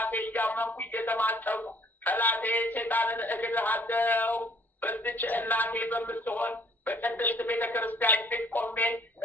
በራሴ እያመንኩ እየተማጸንኩ ጠላቴ ሰይጣንን እክድሃለሁ። በዚች እናቴ በምትሆን በቅድስት ቤተ ክርስቲያን ፊት ቆሜ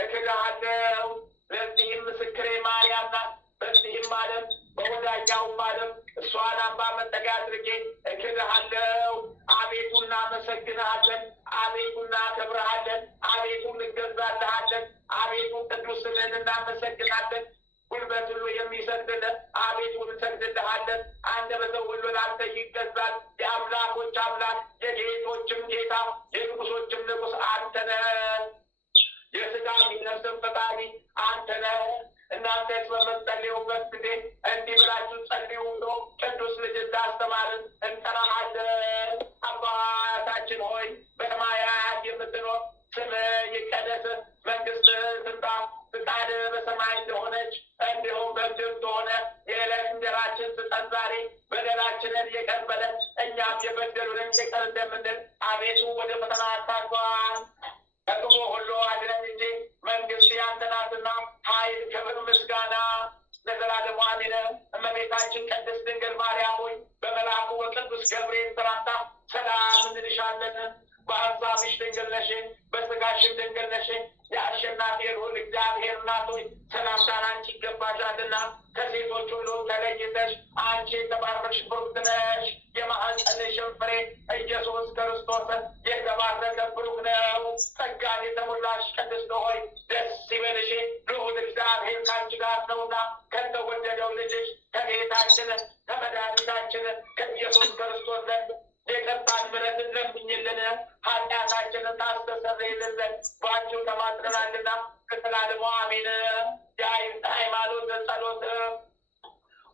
እክድሃለሁ። ለዚህም ምስክሬ ማርያም ናት። በዚህም ዓለም በወዳኛውም ዓለም እሷን አምባ መጠጊያ አድርጌ እክድሃለሁ። አቤቱ እናመሰግንሃለን፣ አቤቱ እናከብርሃለን፣ አቤቱ እንገዛልሃለን፣ አቤቱ ቅዱስ ስምህን እናመሰግናለን። ጉልበት ሁሉ የሚሰግድልህ አቤቱ እንሰግድልሃለን። አንደበተ ሁሉ ላንተ ይገዛል። የአምላኮች አምላክ የጌቶችም ጌታ የንጉሶችም ንጉሥ አንተ ነህ። የሥጋም የነፍስም ፈጣሪ አንተ ነህ። እናንተስ በምትጸልዩበት ጊዜ እንዲህ ብላችሁ ጸልዩ ብሎ ቅዱስ ልጅ እንዳስተማርን እንጠራሃለን። አባታችን ሆይ በሰማያት የምትኖር ስምህ ይቀደስ፣ መንግሥትህ ትምጣ፣ ፍቃድህ በሰማይ እንደሆነች እንዲሁም በምድር እንደሆነ የዕለት እንጀራችንን ስጠን ዛሬ፣ በደላችንን ይቅር በለን እኛም የበደሉንን ይቅር እንደምንል፣ አቤቱ ወደ ፈተና አታግባን ከክፉ ሁሉ አድነን እንጂ መንግሥት ያንተ ናትና ኃይል፣ ክብር፣ ምስጋና ለዘላለሙ አሜን። እመቤታችን ቅድስት ድንግል ማርያም ሆይ በመልአኩ በቅዱስ ገብርኤል ሰላምታ ሰላም እንልሻለን። በሐሳብሽ ድንግል ነሽ፣ በሥጋሽም ድንግል ነሽ። የአሸናፊ ልዑል እግዚአብሔር እናት ሆይ ሰላምታ አንቺ ይገባሻልና ከሴቶች ሁሉ ተለይተሽ አንቺ የተባረክሽ ብሩክት ነሽ። የማኅፀንሽም ፍሬ ኢየሱስ ክርስቶስ የተባረከ ብሩክ ነው። ጸጋን የተሞላሽ ቅድስት ሆይ ደስ ይበልሽ፣ ልዑል እግዚአብሔር ከአንቺ ጋር ነውና ከተወደደው ልጅሽ ከጌታችን ከመድኃኒታችን ከኢየሱስ ክርስቶስ ዘንድ የቀባን ምሕረትን ለምኝልን፣ ኃጢአታችንን ታስተሰርይልን ዘንድ በአንቺው ተማጽነናልና ከዘላለሙ አሜን። የሃይማኖት ጸሎት።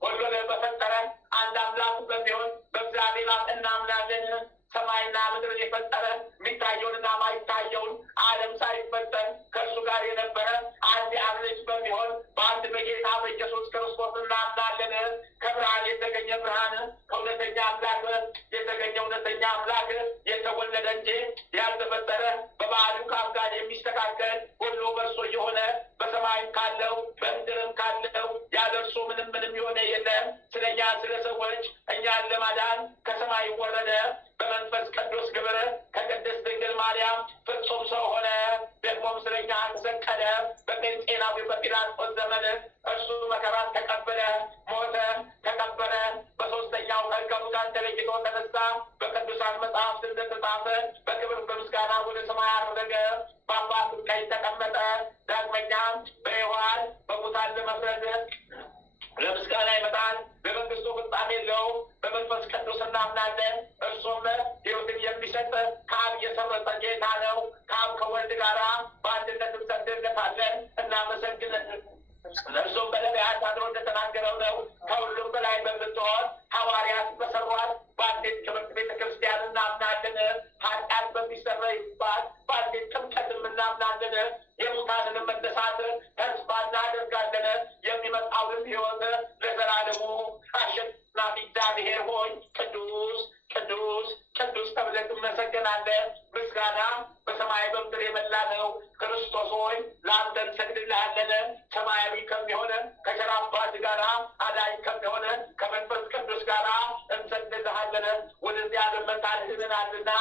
ሁሉን በፈጠረ አንድ አምላክ በሚሆን በእግዚአብሔር አብ እናምናለን። ሰማይና ምድርን የፈጠረ የሚታየውንና ማይታየውን ዓለም ሳይፈጠር ከእርሱ ጋር የነበረ አንድ የአብ ልጅ በሚሆን በአንድ በጌታ በኢየሱስ ክርስቶስ እናምናለን። ከብርሃን የተገኘ ብርሃን፣ ከእውነተኛ አምላክ የተገኘ እውነተኛ አምላክ፣ የተወለደ እንጂ ያልተፈጠረ፣ በባህሪው ከአብ ጋር የሚስተካከል ሁሉ በእርሱ የሆነ በሰማይም ካለው በምድርም ካለው ያለ እርሱ ምንም የሆነ የለም። ስለኛ ስለ ሰዎች እኛን ለማዳን ከሰማይ ወረደ። በመንፈስ ቅዱስ ግብር ከቅድስት ድንግል ማርያም ፍጹም ሰው ሆነ። ደግሞም ስለኛ ተሰቀለ። በጴንጤናዊ በጲላጦስ ዘመን እርሱ መከራን ተቀበለ፣ ሞተ፣ ተቀበረ። በሦስተኛው ቀን ከሙታን ተለይቶ ተነሳ። በቅዱሳን መጽሐፍት እንደተጻፈ በክብር በምስጋና ወደ ሰማይ አረገ፣ በአባቱ ቀኝ ተቀመጠ። ዳግመኛም በሕያዋን በሙታን ለመፍረድ ለምስጋና ይመጣል። በመንግስቱ ፍጻሜ የለውም። በመንፈስ ቅዱስ እናምናለን። እርሱም ሕይወትን የሚሰጥ ከአብ የሰረጸ ጌታ ነው። ከአብ ከወልድ ጋራ በአንድነት እንሰግድለታለን፣ እናመሰግናለን። እርሱም በነቢያት አድሮ እንደተናገረው ነው። ከሁሉም በላይ በምትሆን ሐዋርያት በሰሯት በአንዲት ክብርት ቤተ ክርስቲያን እናምናለን። ኃጢአት በሚሰረይባት በአንዲት ጥምቀትም እናምናለን። የሙታንንም መነሳት ተስፋ እናደርጋለን። የሚመጣውን ሕይወት ለዘላለሙ አሸናፊ እግዚአብሔር ሆይ ቅዱስ ቅዱስ ቅዱስ ተብለህ ትመሰገናለህ። ምስጋና በሰማይ በምድር የመላ ነው። ክርስቶስ ሆይ ለአንተ እንሰግድልሃለን። ሰማያዊ ከሚሆነ ከቸር አባት ጋራ አዳኝ ከሚሆነ ከመንፈስ ቅዱስ ጋራ እንሰግድልሃለን። ወደዚህ ዓለም መጣልህናልና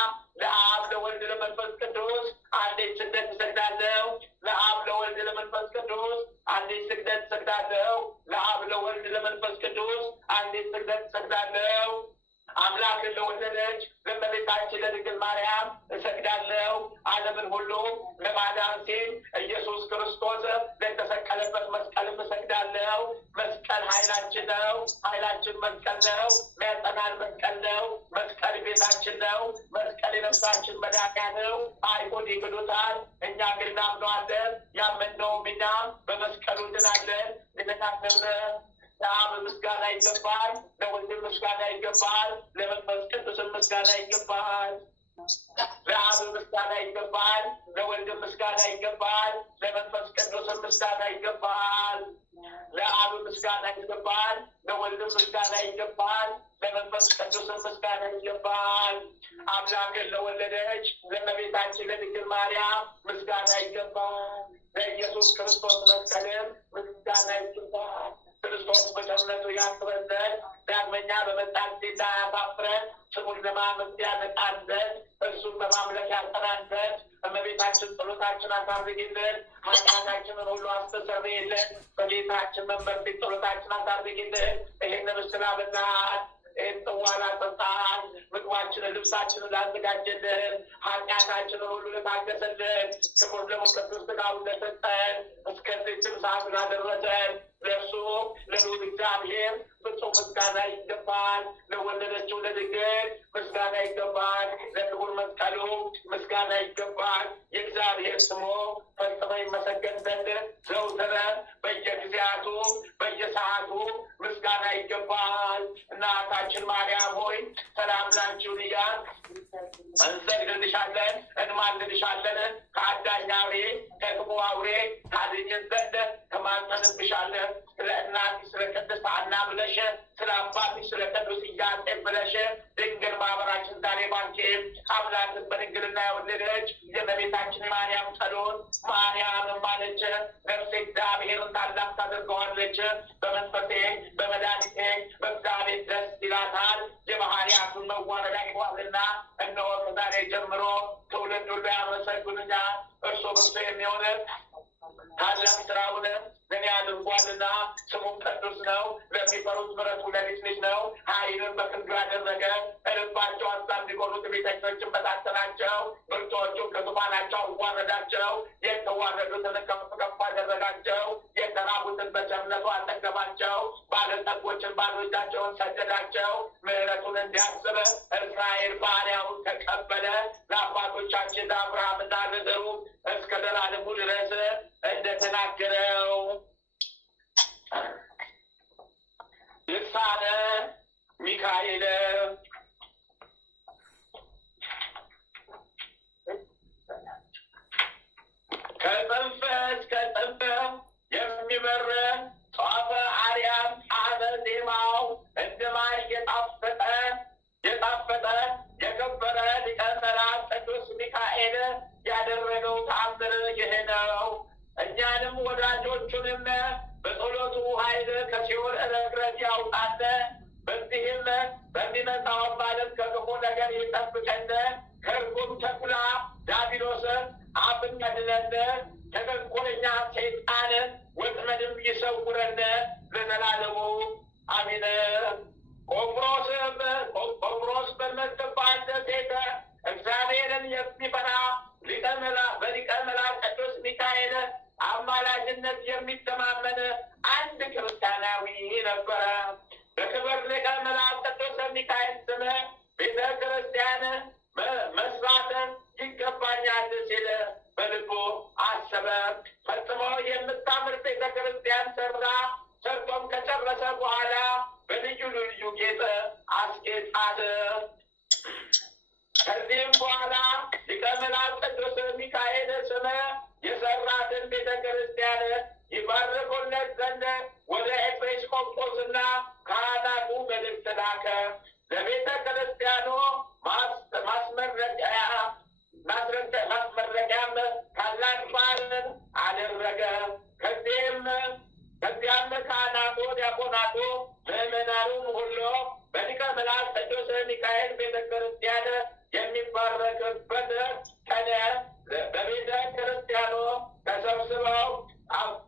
ለአብ ለወልድ ለመንፈስ ቅዱስ አንዴት ስግደት እሰግዳለሁ። ለአብ ለወልድ ለመንፈስ ቅዱስ አንዴት ስግደት እሰግዳለሁ። ለአብ ለወልድ ለመንፈስ ቅዱስ አንዴት ስግደት እሰግዳለሁ። አምላክን ለወለደች ለእመቤታችን ለድንግል ማርያም እሰግዳለሁ። ዓለምን ሁሉ ለማዳን ሲል ኢየሱስ ክርስቶስ ለተሰቀለበት መስቀልም እሰግዳለሁ። መስቀል ኃይላችን ነው። ኃይላችን መስቀል ነው። የሚያጸናን መስቀል ነው። መስቀል ቤታችን ነው። መስቀል የነፍሳችን መዳኛ ነው። አይሁድ ይክዱታል፣ እኛ ግን እናምነዋለን። ያመንነውም እኛ በመስቀሉ እንድናለን። እንድናምነው ለአብ ምስጋና ይገባል፣ ለወልድ ምስጋና ይገባል፣ ለመንፈስ ቅዱስ ምስጋና ይገባል። ለአብ ምስጋና ይገባል፣ ለወልድ ምስጋና ይገባል፣ ለመንፈስ ቅዱስ ምስጋና ይገባል። ለአብ ምስጋና ይገባል፣ ለወልድ ምስጋና ይገባል፣ ለመንፈስ ቅዱስ ምስጋና ይገባል። አምላክን ለወለደች ለእመቤታችን ለድንግል ማርያም ምስጋና ይገባል። ለኢየሱስ ክርስቶስ መስቀልም ምስጋና ይገባል። ክርስቶስ በቸርነቱ ያክብረን ዘንድ ዳግመኛ በመጣን ጊዜ እንዳያሳፍረን ስሙን ለማመስገን ያነቃን ዘንድ እርሱን በማምለክ ያጸናን ዘንድ እመቤታችን ጸሎታችን አሳርግልን፣ ኃጢአታችንን ሁሉ አስተሰርይልን። በጌታችን መንበር ፊት ጸሎታችን አሳርግልን። ይህን ምስል አበላን፣ ይህን ጽዋ ላጠጣን፣ ምግባችንን ልብሳችንን ላዘጋጀልን፣ ኃጢአታችንን ሁሉ ለታገሰልን፣ ክቡር ደሙን ቅዱስ ሥጋውን ለሰጠን፣ እስከዚህችም ሰዓት ላደረሰን ለእርሱ ለልዑል እግዚአብሔር ፍጹም ምስጋና ይገባል። ለወለደችው ለድንግል ምስጋና ይገባል። ለክቡር መስቀሉ ምስጋና ይገባል። የእግዚአብሔር ስሙ ፈጽሞ ይመሰገን ዘንድ ዘውትር በየጊዜያቱ በየሰዓቱ ምስጋና ይገባል። እናታችን ማርያም ሆይ ሰላም ላንቺውን እያል እንሰግድልሻለን፣ እንማልድልሻለን። ከአዳኝ አውሬ ከክፉ አውሬ ታድኝን ዘንድ ተማጸንብሻለን። ስለ እናትሽ ስለ ቅድስት ሐና ብለሽ ስለ አባትሽ ስለ ቅዱስ ኢያቄም ብለሽ ድንግል ማህበራችን ዛሬ ባንቺ አምላክን በድንግልና የወለደች የእመቤታችን የማርያም ጸሎት ማርያም አለች ነፍሴ እግዚአብሔርን ታላቅ ታደርገዋለች፣ በመንፈሴ በመድኃኒቴ በእግዚአብሔር ደስ ይላታል። የባህርያቱን መዋረድ አይቷልና እነሆ ከዛሬ ጀምሮ ትውልድ ሁሉ ያመሰግኑኛል። እርሱ በእርሱ የሚሆን ታላቅ ስራውን ለእኔ አድርጓልና ስሙም ቅዱስ ነው። ለሚፈሩት ምሕረቱ ለልጅ ልጅ ነው። ኃይልን በክንዱ ያደረገ ልባቸው ሀሳብ እንዲቆርጡ ቤተኞችን በታተናቸው፣ ብርቱዎቹን ከዙፋናቸው አዋረዳቸው። የተዋረዱትን ከፍ ከፍ አደረጋቸው። የተራቡትን በቸርነቱ አጠገባቸው። ባለጠጎችን ባዶ እጃቸውን ሰደዳቸው። ምሕረቱን እንዲያስብ እስራኤል ባሪያውን ተቀበለ። ለአባቶቻችን ለአብርሃምና ለዘሩ እስከ ዘላለሙ ድረስ እንደተናገረው ልሳነ ሚካኤል ከጽንፍ እስከ ጽንፍ የሚበር ጧፈ አርያም ጣዕመ ዜማው እንደ ማር የጣፈጠ የከበረ ሊቀ መላእክት ቅዱስ ሚካኤል ያደረገው ተአምር ይህ ነው። እኛንም ወዳጆቹንም በጸሎቱ ኃይል ከሲኦል እረግረግ ያውጣን። በዚህም በሚመጣው ዓለም ከክፉ ነገር ይጠብቀን። ከርጉም ተኩላ ዲያብሎስ አፍን ቀድለን፣ ከተንኰለኛ ሰይጣን ወጥመድም ይሰውረን ለዘላለሙ አሜን። ቆጵሮስ በምትባል ደሴት እግዚአብሔርን የሚፈራ በሊቀ መላእክት ቅዱስ ሚካኤል አማላጅነት የሚተማመን አንድ ክርስቲያናዊ ነበረ። በክብር ሊቀ መላእክት ቅዱስ ሚካኤል ስም ቤተ ክርስቲያን መስራት ይገባኛል ሲል በልቡ አሰበ። ፈጽሞ የምታምር ቤተ ክርስቲያን ሰርቶም ከጨረሰ በኋላ በልዩ ልዩ ጌጥ አስጌጣት። ከዚህም በኋላ ሊቀ መላእክት ቅዱስ ሚካኤል ስም የሰራትን ቤተ ክርስቲያን ይባርኩለት ዘንድ ወደ ኤጲስቆጶስና ካህናቱ መልእክት ላከ። ለቤተ ክርስቲያኑ ማስመረቂያም ታላቅ በዓልን አደረገ። ከዚያም ካህናቱ፣ ዲያቆናቱ፣ ምዕመናኑም ሁሉ በሊቀ መላእክት ቅዱስ ሚካኤል ቤተ ክርስቲያን የሚባረክበት ቀን በቤተ ክርስቲያኑ ተሰብስበው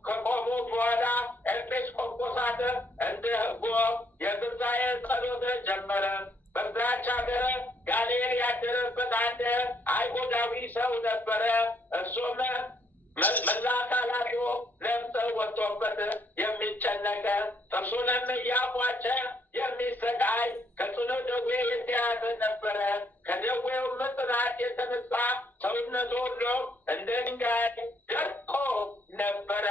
ከቆሙ በኋላ ኤጲስቆጶሳት እንደ ሕጉ የትንሣኤ ጸሎት ጀመረ። በዛች ሀገር ጋኔን ያደረበት አንድ አይሁዳዊ ሰው ነበረ። እርሱም መላ አካላቱ ለምጽ ወጥቶበት የሚጨነቅ ጥርሱንም እያፏጨ የሚሰቃይ ከጽኑ ደዌ የተያዘ ነበረ። ከደዌውም ጽናት የተነሳ ሰውነቱ ሁሉ እንደ ድንጋይ ደርቆ ነበረ።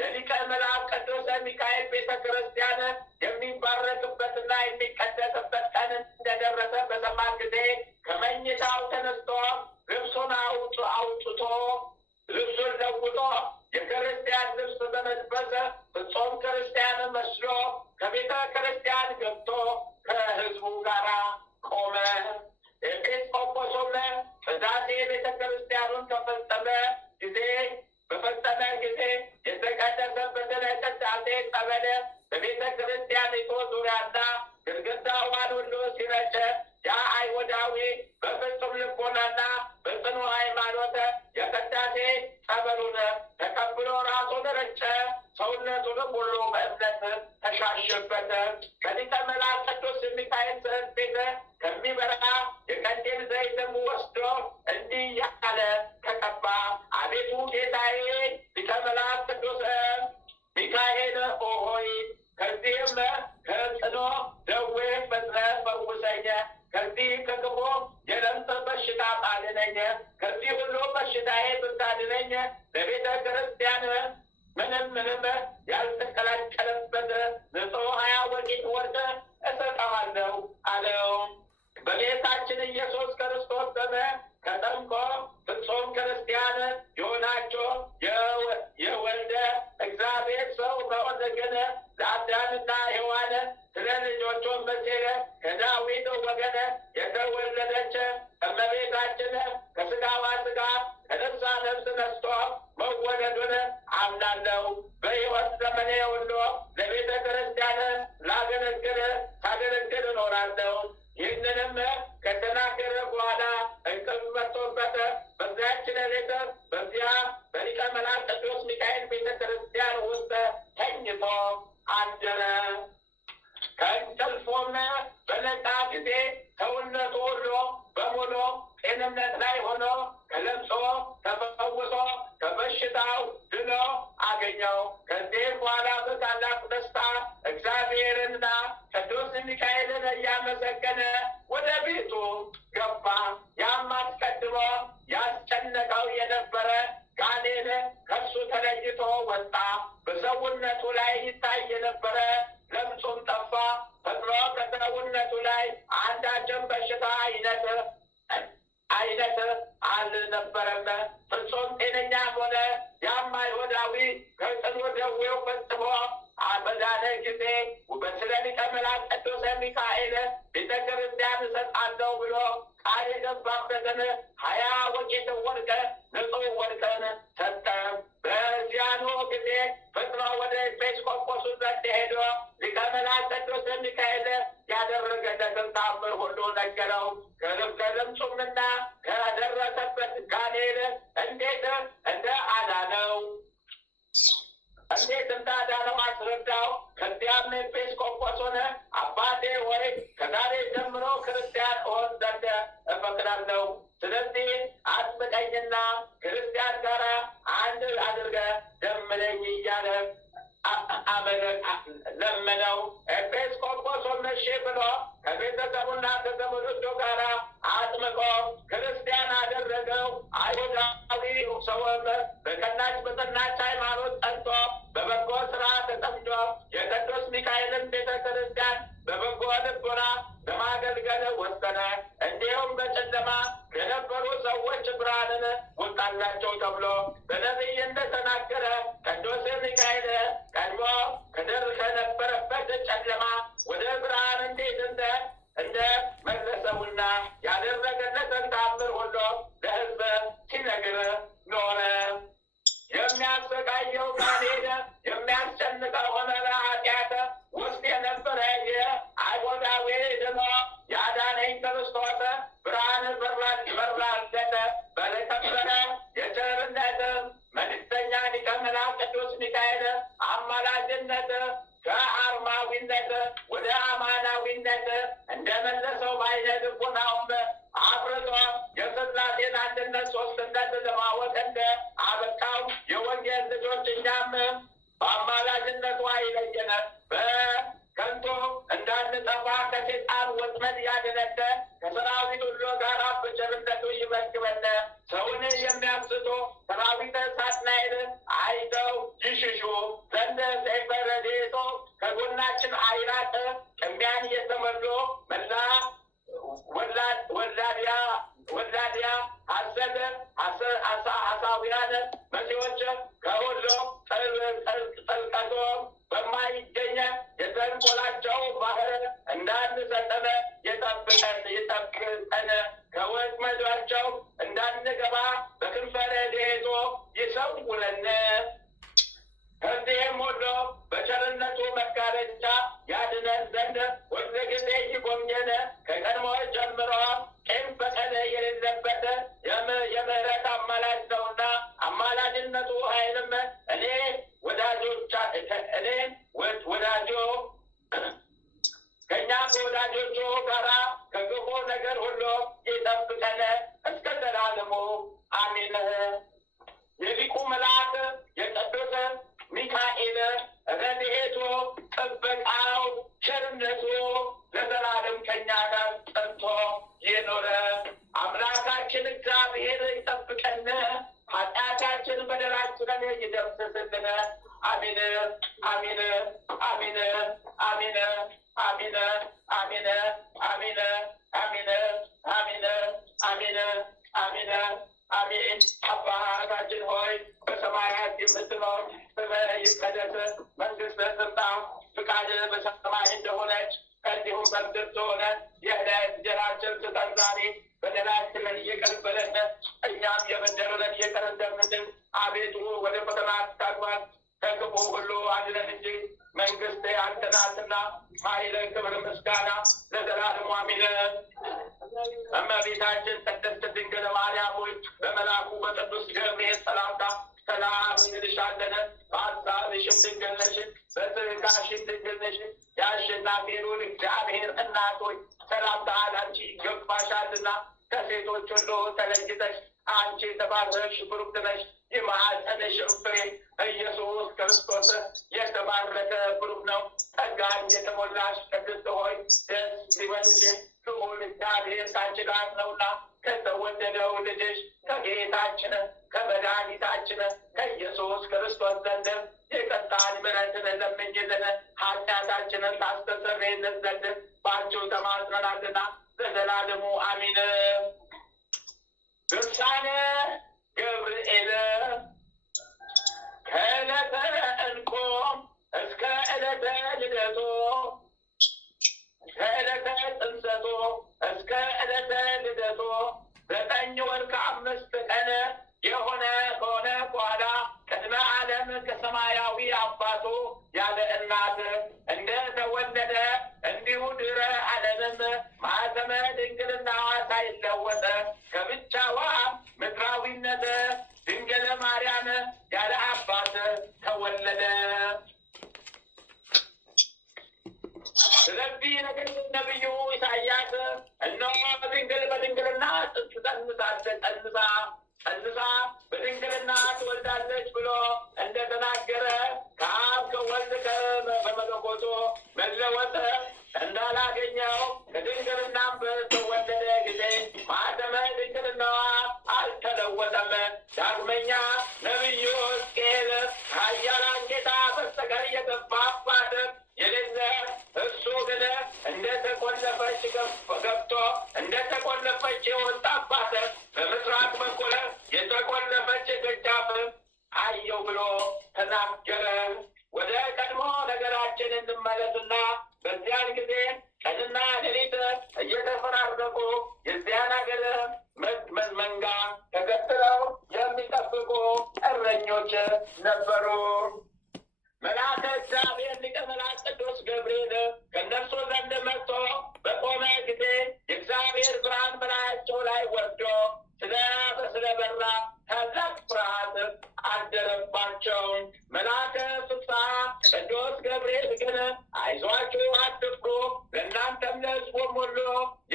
የሊቀ መላእክት ቅዱስ ሚካኤል ቤተ ክርስቲያን የሚባረክበትና የሚቀደስበት ቀን እንደደረሰ በሰማ ጊዜ ከመኝታው ተነስቶ ልብሱን አውጥቶ ልብሱን ለውጦ የክርስቲያን ልብስ በመልበስ ፍጹም ክርስቲያን መስሎ ከቤተ ክርስቲያን ገብቶ ከሕዝቡ ጋር ቆመ። ኤጲስቆጶሱም ቅዳሴ ቤተ ክርስቲያኑን በፈጸመ ጊዜ የተቀደሰበትን ቅዳሴ ጸበል በቤተ ክርስቲያኒቱ ዙሪያና ግድግዳዋን ሁሉ ሲረጨ ያ አይሁዳዊ በፍጹም ልቦናና በጽኑ ሃይማኖት የቅዳሴ ጸበሉን ተቀብሎ ራሱን ረጨ። ሰውነቱንም ሁሉ በእምነት ተሻሸበት። ከሊቀ መላእክት ቅዱስ ሚካኤል ጽሕፈት ቤት ከሚበራ የቀንዴል ዘይትም ወስዶ እንዲህ ያለ ተቀባ። አቤቱ ጌታዬ ሊቀ መላእክት ቅዱስ ሚካኤል ሆይ ከዚህም ከጽኑ ደዌ ፈጥነህ ፈውሰኝ። ከዚህ ከክፉ የለምጽ በሽታ አድነኝ። ከዚህ ሁሉ በሽታዬ ብታድነኝ ለቤተ ክርስቲያን ምንም ያልተቀላቀለበት ንጹሕ 20 ወቄት ወርቅ እሰጠዋለሁ አለው። በጌታችን ኢየሱስ ክርስቶስ ስም ተጠምቆ ፍጹም ክርስቲያን የሆናቸው የወልደ እግዚአብሔር ሰው በሆነ ግን ለአዳምና ሔዋን ስለ ልጆቹን መሴል ከዳዊት ወገን የተወለደች እመቤታችን ከሥጋዋ ሥጋ ከነፍሷ ነፍስ ነስቶ መወለዱን አምናለሁ። በሕይወት ዘመኔ ሁሉ ለቤተ ክርስቲያን ሳገለግል እኖራለሁ። ይህንንም ከተናገረ በኋላ እንቅልፍ መጥቶበት በዚያች ሌሊት በዚያ በሊቀ መላእክት ቅዱስ ሚካኤል ቤተ ክርስቲያን ውስጥ ተኝቶ አደረ። ከእንቅልፉም በነቃ ጊዜ ሰውነቱ ሁሉ በሙሉ ጤንነት ላይ ሆኖ ከለምጾ ተፈውሶ ከበሽታው ድኖ አገኘው። ከዚህም በኋላ በታላቅ ደስታ እግዚአብሔርንና ቅዱስ ሚካኤልን እያመሰገነ ወደ ቤቱ ገባ። ያም አስቀድሞ ያስጨነቀው የነበረ ጋኔን ከእሱ ተለይቶ ወጣ። በሰውነቱ ላይ ይታይ የነበረ ለምጹም ጠፋ። ፈጥኖ ከሰውነቱ ላይ አንዳችም በሽታ አይነት አልነበረም። ፍጹም ጤነኛ ሆነ። ያም አይሁዳዊ ከጽኑ ደዌው ፈጽሞ በዳነ ጊዜ ስለ ሊቀ መላእክት ቅዱስ ሚካኤል ቤተ ክርስቲያን እሰጣለሁ ብሎ ቃል የገባበትን 20 ወቄት ወርቅ ንጹሕ ወርቅን ሰጠ። በዚያኑ ጊዜ ፈጥኖ ወደ ኤጲስቆጶሱ ዘንድ ሄዶ ሊቀ መላእክት ቅዱስ ሚካኤል ያደረገለትን ተአምር ሁሉ ነገረው። ከለምጹምና ከደረሰበት ጋኔን እንዴት እንዳዳነው አስረዳው። ከዚያም ኤጲስቆጶሱን አባቴ ሆይ ከዛሬ ጀምሮ ክርስቲያን እሆን ዘንድ እፈቅዳለሁ። ስለዚህ አጥምቀኝና ክርስቲያን ጋር አንድ አድርገህ ደምረኝ እያለ ለመነው። ኤጲስቆጶሱም እሺ ብሎ ከቤተሰቡና ከዘመዶቹ ጋር አጥምቆ ክርስቲያን አደረገው። አይሁዳዊ ሰውም በጸናች ሃይማኖት ጸንቶ በበጎ ሥራ ተጠምዶ የቅዱስ ሚካኤልን ቤተ ክርስቲያን በበጎ ልቦና ለማገልገል ወሰነ። እንዲሁም በጨለማ የነበሩ ሰዎች ብርሃንን ወጣላቸው ተብሎ በነቢይ እንደተናገረ ቅዱስ ሚካኤል ቀድሞ ከነበረበት ጨለማ ወደ ብርሃን እንዴት እንደ መለሰውና ያደረገለትን ተአምር ሁሉ ለሕዝብ ሲነግር ኖረ። የሚያሰቃየው ጋኔን የሚያስጨንቀው ሆመረ ኃጢአት ውስጥ የነበረ የአይሁዳዊ ድኖ ያዳነኝ ክርስቶስ ብርሃን በራለት በተከበረ የቸርነት መልእክተኛ ሊቀ መላእክት ቅዱስ ሚካኤል አማላጅነት ከአርማዊነት ወደ አማናዊነት እንደመለሰው በዓይነ ልቡናውም አፍርቶ የሥላሴን አንድነት ሦስትነት ለማወቅ እንደ አበቃው የወንጌል ልጆች እኛም በአማላጅነቱ አይለየን። በከንቱ እንዳንጠፋ ከሴጣን ወጥመድ ያድነን። ከሰራዊት ሁሉ ጋር በቸርነቱ ይመግበን። ሰውን የሚያስቱ ሰራዊተ ሳጥናኤል አይተው ይሽሹ ዘንድ ሰይፈ ረድኤቱ ከጎናችን አይራቅ። ቅሚያን የተመሉ መላ ወላዲያ ሐሳውያን መሲዎች ከሁሉ ጥልቀቱ በማይገኝ የተንኰላቸው ባህር እንዳንሰጠመ ይጠብቀን። ከወጥመዳቸው እንዳንገባ በክንፈ አሜን አሜን አሜን አሜን አሜን አሜን አሜን አሜን። አባታችን ሆይ በሰማያት የምትኖር ስምህ ይቀደስ፣ መንግሥትህ ትምጣ፣ ፈቃድህ በሰማይ እንደሆነች እንዲሁም በምድር ትሁን። የዕለት እንጀራችንን ስጠን ዛሬ፣ በደላችንን ይቅር በለን እኛም የበደሉንን ይቅር እንደምንል፣ አቤቱ ወደ ፈተና አታግባን ከክፉ ሁሉ አድነን እንጂ መንግሥት ያንተ ናትና፣ ኃይል፣ ክብር፣ ምስጋና ለዘላለሙ አሜን። እመቤታችን ቅድስት ድንግል ማርያም ሆይ በመልአኩ በቅዱስ ገብርኤል ሰላምታ ሰላም እንልሻለን። በሐሳብሽም ድንግል ነሽ፣ በሥጋሽም ድንግል ነሽ። የአሸናፊ ልዑል እግዚአብሔር እናት ሆይ ሰላምታ ላንቺ ይገባሻልና፣ ከሴቶች ሁሉ ተለይተሽ አንቺ የተባረክሽ ብሩክት ነሽ። የማኅፀንሽም ፍሬ ኢየሱስ ክርስቶስ የተባረከ ብሩክ ነው። ጸጋን የተሞላሽ ቅድስት ሆይ ደስ ይበልሽ፣ ልዑል እግዚአብሔር ከአንቺ ጋር ነውና ከተወደደው ልጅሽ ከጌታችን ከመድኃኒታችን ከኢየሱስ ክርስቶስ ዘንድ የቀጣን ምሕረትን ለምኝልን ኃጢአታችንን ታስተሰርይልን ዘንድ ባንቺው ተማጽነናልና ለዘላለሙ አሜን። ድርሳነ ገብርኤል ከዕለተ እንቆ እስከ ዕለተ ልደቶ ከዕለተ ጽንሰቶ እስከ ዕለተ ልደቶ 9 ወር ከ5 ቀን የሆነ ከሆነ በኋላ ቅድመ ዓለም ከሰማያዊ አባቱ ያለ እናት እንደተወለደ እንዲሁ ድረ ዓለምም ማኅተመ ድንግልናዋ ሳይለወጥ ከብቻዋ ምድራዊነት ድንግል ማርያም ያለ አባት ተወለደ። ስለዚህ ነገር ነቢዩ ኢሳያስ እነሆ ድንግል በድንግልና ጸንሳ በድንግልና ትወልዳለች ብሎ እንደተናገረ ከአብ ከወልድ በመለኮቱ መለወጥ እንዳላገኘው ከድንግልናም በተወለደ ጊዜ ማኅተመ ድንግልናዋ አልተለወጠም። ዳግመኛ ነቢዩ ሕዝቅኤል ከኃያላን ጌታ በስተቀር የገባባት የሌለ እሱ ግን እንደተቆለፈች ገብቶ እንደተቆለፈች የወጣባት በምስራቅ በኩል የተቆለፈች ደጃፍ አየው ብሎ ተናገረ። ወደ ቀድሞ ነገራችን እንመለስና በዚያን ጊዜ ቀንና ሌሊት እየተፈራረቁ የዚያን ሀገር መንጋ ተከትለው የሚጠብቁ እረኞች ነበሩ። መልአከ እግዚአብሔር ሊቀ መላእክት ቅዱስ ገብርኤል ከእነርሱ ዘንድ መጥቶ በቆመ ጊዜ የእግዚአብሔር ብርሃን በላያቸው ላይ ወርዶ ስለበራ ታላቅ ፍርሃት አደረባቸው። መልአከ ፍስሐ ቅዱስ ገብርኤል ግን አይዟችሁ፣ አትፍሩ፣ ለእናንተም ለሕዝቡም ሁሉ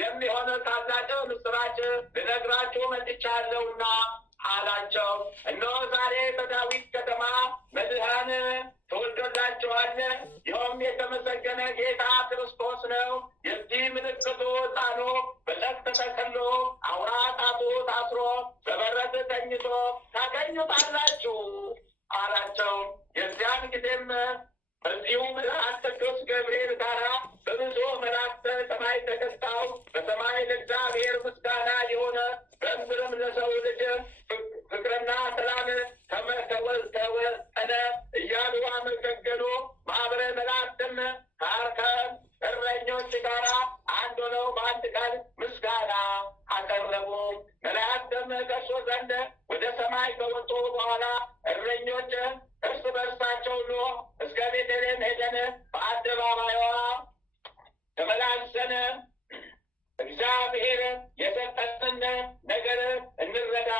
የሚሆን ታላቅ ምስራች ልነግራችሁ መጥቻለሁና አላቸው። እነሆ ዛሬ በዳዊት ከተማ መድኃኒት ተወልዶላችኋል፣ ይኸውም የተመሰገነ ጌታ ክርስቶስ ነው። የዚህ ምልክቱ ሕፃኑ በጨርቅ ተጠቅልሎ አውራ ጣቱ ታስሮ በበረት ተኝቶ ታገኙታላችሁ አላቸው። የዚያን ጊዜም በዚሁ መልአክ ቅዱስ ገብርኤል ጋራ በብዙ መላእክት ሰማይ ተከታው በሰማይ ለእግዚአብሔር ምስጋና የሆነ በምድርም ለሰው ልጅ ፍቅርና ሰላም ተወጠነ እያሉ አመሰገኑ። ማኅበረ መላእክትም ከእረኞች ጋራ አንድ ሆነው በአንድ ቃል ምስጋና አቀረቡ። መላእክትም ከእርሱ ዘንድ ወደ ሰማይ ከወጡ በኋላ እረኞች እርስ በርሳቸው እስከ ቤተልሔም ሄደን በአደባባይዋ ተመላልሰን እግዚአብሔር የሰጠንን ነገር እንረዳ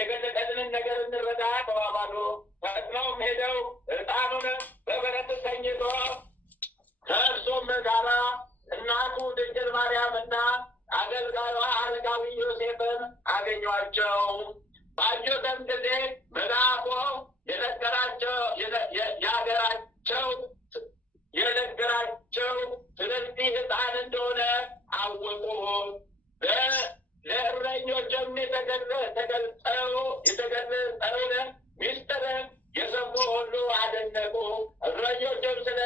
የገለጠልንን ነገር እንረዳ ተባባሉ። ፈጥነውም ሄደው ሕፃኑን በበረት ተኝቶ ከእርሱም ጋራ እናቱ ድንግል ማርያምና አገልጋዩ አረጋዊ ዮሴፍን አገኟቸው። ባዩትም ጊዜ መልአኩ የነገራቸው ስለዚህ ሕፃን እንደሆነ አወቁ። ለእረኞችም የተገለጸውን ምስጢር የሰሙ ሁሉ አደነቁ። እረኞችም ስለ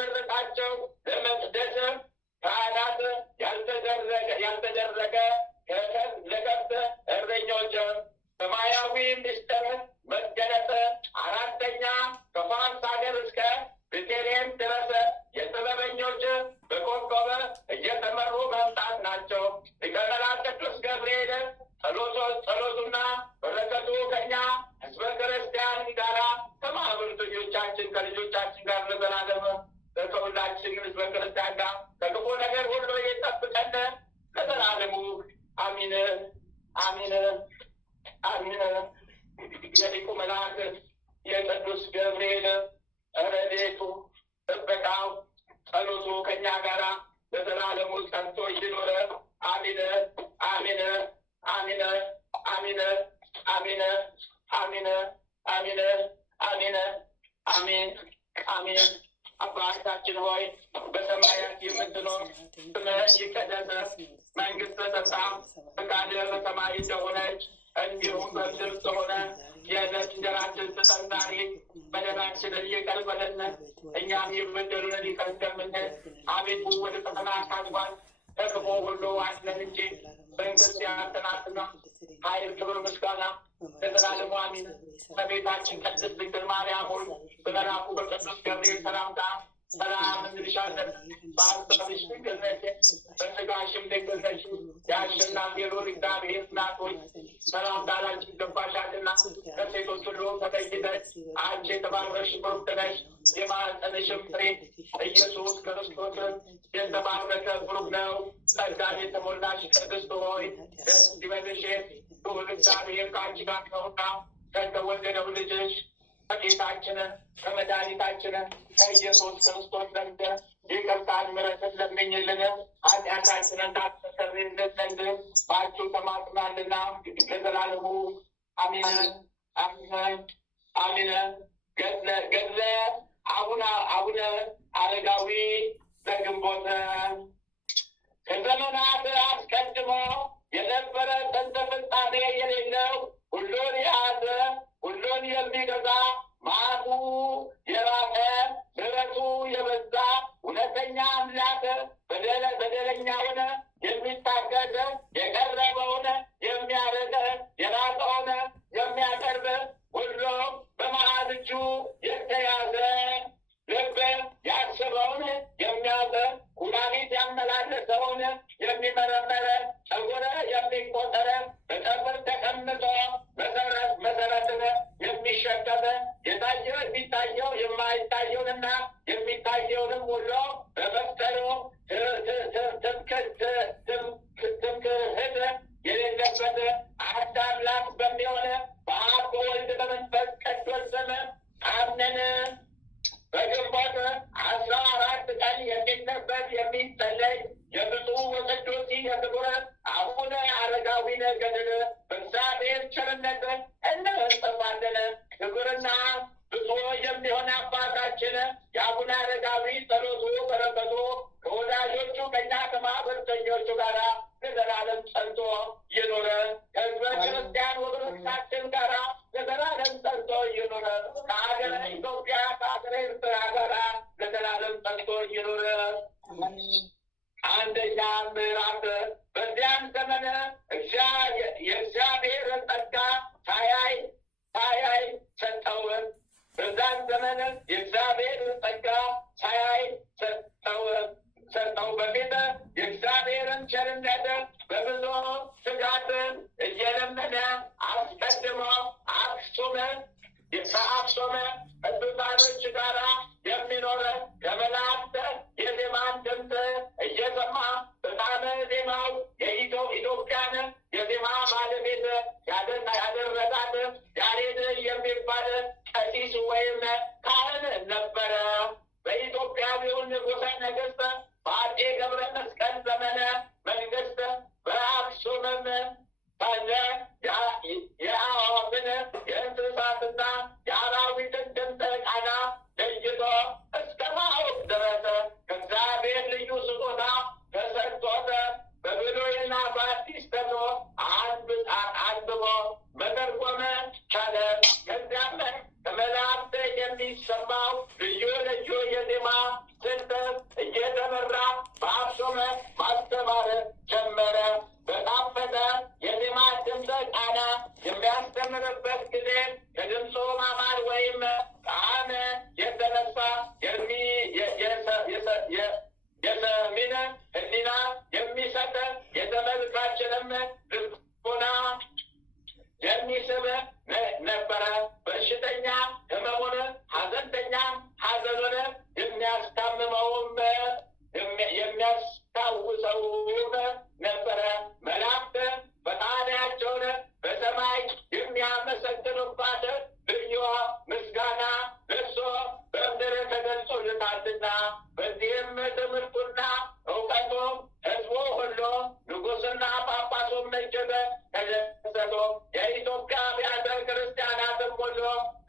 ምርቃቸው ለመቅደስ ካህናት ያልተደረገ ለከብት እረኞች ሰማያዊ ምስጢር መገለጥ። አራተኛ ከፋርስ ሀገር እስከ ቤተልሔም ድረስ የጥበበኞች በኮከብ እየተመሩ መምጣት ናቸው። ሊቀ መላእክት ቅዱስ ገብርኤል ጸሎቱና በረከቱ ከኛ ሕዝበ ክርስቲያን ጋራ ከማህበረተኞቻችን ከልጆቻችን ጋር ለዘላለም ከሁላችን ሕዝበ ክርስቲያን ጋር ከክፉ ነገር ሁሉ ይጠብቀን ለዘላለሙ አሚን አሚን አሚን። የሊቁ መልአክ የቅዱስ ገብርኤል ረድኤቱ ጥበቃው ጸሎቱ ከኛ ጋራ ለዘላለሙ ጸንቶ ይኑር። አሚን አሚን አሚን አሚን አሚን አሚን አሚን አሚን አሚን አሚን። አባታችን ሆይ በሰማያት የምትኖር ስምህ ይቀደስ፣ መንግሥትህ ትምጣ፣ ፈቃድህ በሰማይ እንደሆነች እንዲሁም በምድር ስለሆነ የዕለት እንጀራችንን ስጠን ዛሬ፣ በደላችንን ይቅር በለን እኛም የበደሉንን ይቅር እንደምንል፣ አቤቱ ወደ ፈተና አታግባን ከክፉ ሁሉ አድነን እንጂ መንግሥት ያንተ ናትና ኃይል፣ ክብር፣ ምስጋና ለዘላለሙ አሜን። እመቤታችን ቅድስት ድንግል ማርያም ሆይ በመልአኩ በቅዱስ ገብርኤል ሰላምታ ሰላም እንልሻለን። በሐሳብሽ ድንግል ነሽ፣ በሥጋሽም ድንግል ነሽ። የአሸናፊ ልዑል እግዚአብሔር እናት ሆይ ሰላምታ ላንቺ ይገባሻልና ከሴቶች ሁሉ ተለይተሽ አንቺ የተባረክሽ ቡርክት ነሽ። የማኅፀንሽም ፍሬ ኢየሱስ ክርስቶስ የተባረከ ቡሩክ ነው። ጸጋን የተሞላሽ ቅድስት ሆይ ደስ ይበልሽ፣ ልዑል እግዚአብሔር ከአንቺ ጋር ነውና ከተወደደው ልጅሽ ከጌታችን ከመድኃኒታችን ከኢየሱስ ክርስቶስ ዘንድ ይቅርታን ምሕረትን ለምኝልን ኃጢአታችንን ታስተሰርይልን ዘንድ ባችሁ ተማጽናልና ለዘላለሙ አሚን አሚን አሚን። ገድለ አቡነ አረጋዊ ዘግንቦት። ከዘመናት አስቀድሞ የነበረ ጥንተ ፍጻሜ የሌለው ሁሉን የያዘ ሁሉን የሚገዛ መዓቱ የራቀ ምሕረቱ የበዛ እውነተኛ አምላክ በደለኛውን የሚታገድ የቀረበውን የሚያርቅ የራቀውን የሚያቀርብ ሁሉ በመዓት እጁ የተያዘ ልብ ያስበውን የሚያውቅ ኩላሊት ያመላለሰውን የሚመረመረ ጸጉር የሚቆጠረ በጸጉር ተቀምጦ መሰረትን የሚሸከም የታየው የሚታየው የማይታየውንና የሚታየውንም ሁሉ በመፍጠሩ ትምክህት የሌለበት አንድ አምላክ በሚሆን በአብ በወልድ በመንፈስ ቅዱስ ስም አምነን በግንቦት 14 ቀን የሚነበብ የሚጸለይ የብፁዕ ወቅዱስ የክቡር አቡነ አረጋዊን ገድል በእግዚአብሔር ቸርነት እንጽፋለን። ክቡርና ብፁዕ የሚሆን አባታችን የአቡነ አረጋዊ ጸሎቱ በረከቱ ከወዳጆቹ ከእኛ ከማኅበረተኞቹ ጋር ለዘላለም ጸንቶ ይኑር። ከሕዝበ ክርስቲያን ወገኖቻችን ጋር ለዘላለም ጸንቶ ይኑር። ከሀገረ ኢትዮጵያ ከሀገረ ኤርትራ ጋር ለዘላለም ጸንቶ ይኑር። አንደኛ ምዕራፍ። በዚያን ዘመን የእግዚአብሔር ጸጋ ሳያይ ሰጠው። በዛን ዘመን የእግዚአብሔር ጸጋ ሳያይ ሰጠው። በፊት የእግዚአብሔርን ቸርነት በብዙ ትጋት እየለመነ አስቀድሞ ከአክሱም ቅዱሳኖች ጋራ የሚኖር ከመላእክት የዜማን ድምፅ እየሰማ በጣም ዜማው የኢትዮጵያን የዜማ ባለቤት ያደረጋት ያሬድ የሚባል ቀሲስ ወይም ካህን ነበረ። በኢትዮጵያዊው ንጉሠ ነገሥት በአፄ ገብረ መስቀል ዘመነ መንግስት በአክሱምም ሳለ የአዕዋፍን የእንስሳትና የአራዊትን ድምፅ ቃና ለይቶ እስከ ማወቅ ድረስ ከእግዚአብሔር ልዩ ስጦታ ተሰጥቶት በብሉይና በአዲስ ተብሎ አንብቦ መተርጎም ቻለ። ከዚያም ከመላእክት የሚሰማው ልዩ ልዩ የዜማ የሰሚን ሕሊና የሚሰጥ የተመልካችንም ልቦና የሚስብ ነበረ። በሽተኛ ሕመሙን፣ ሐዘንተኛ ሐዘኑን የሚያስታምመውም የሚያስታውሰውም ነበረ። መላእክት ፈጣሪያቸውን በሰማይ የሚያመሰግኑባት ልዩ ምስጋና ለእርሱ በምድር ተገልጾለታልና በዚህም ትምህርቱና እውቀቱ ሕዝቡ ሁሉ ንጉሥና ጳጳሱም እጅግ ተደሰቱ። የኢትዮጵያ አብያተ ክርስቲያናትም ሁሉ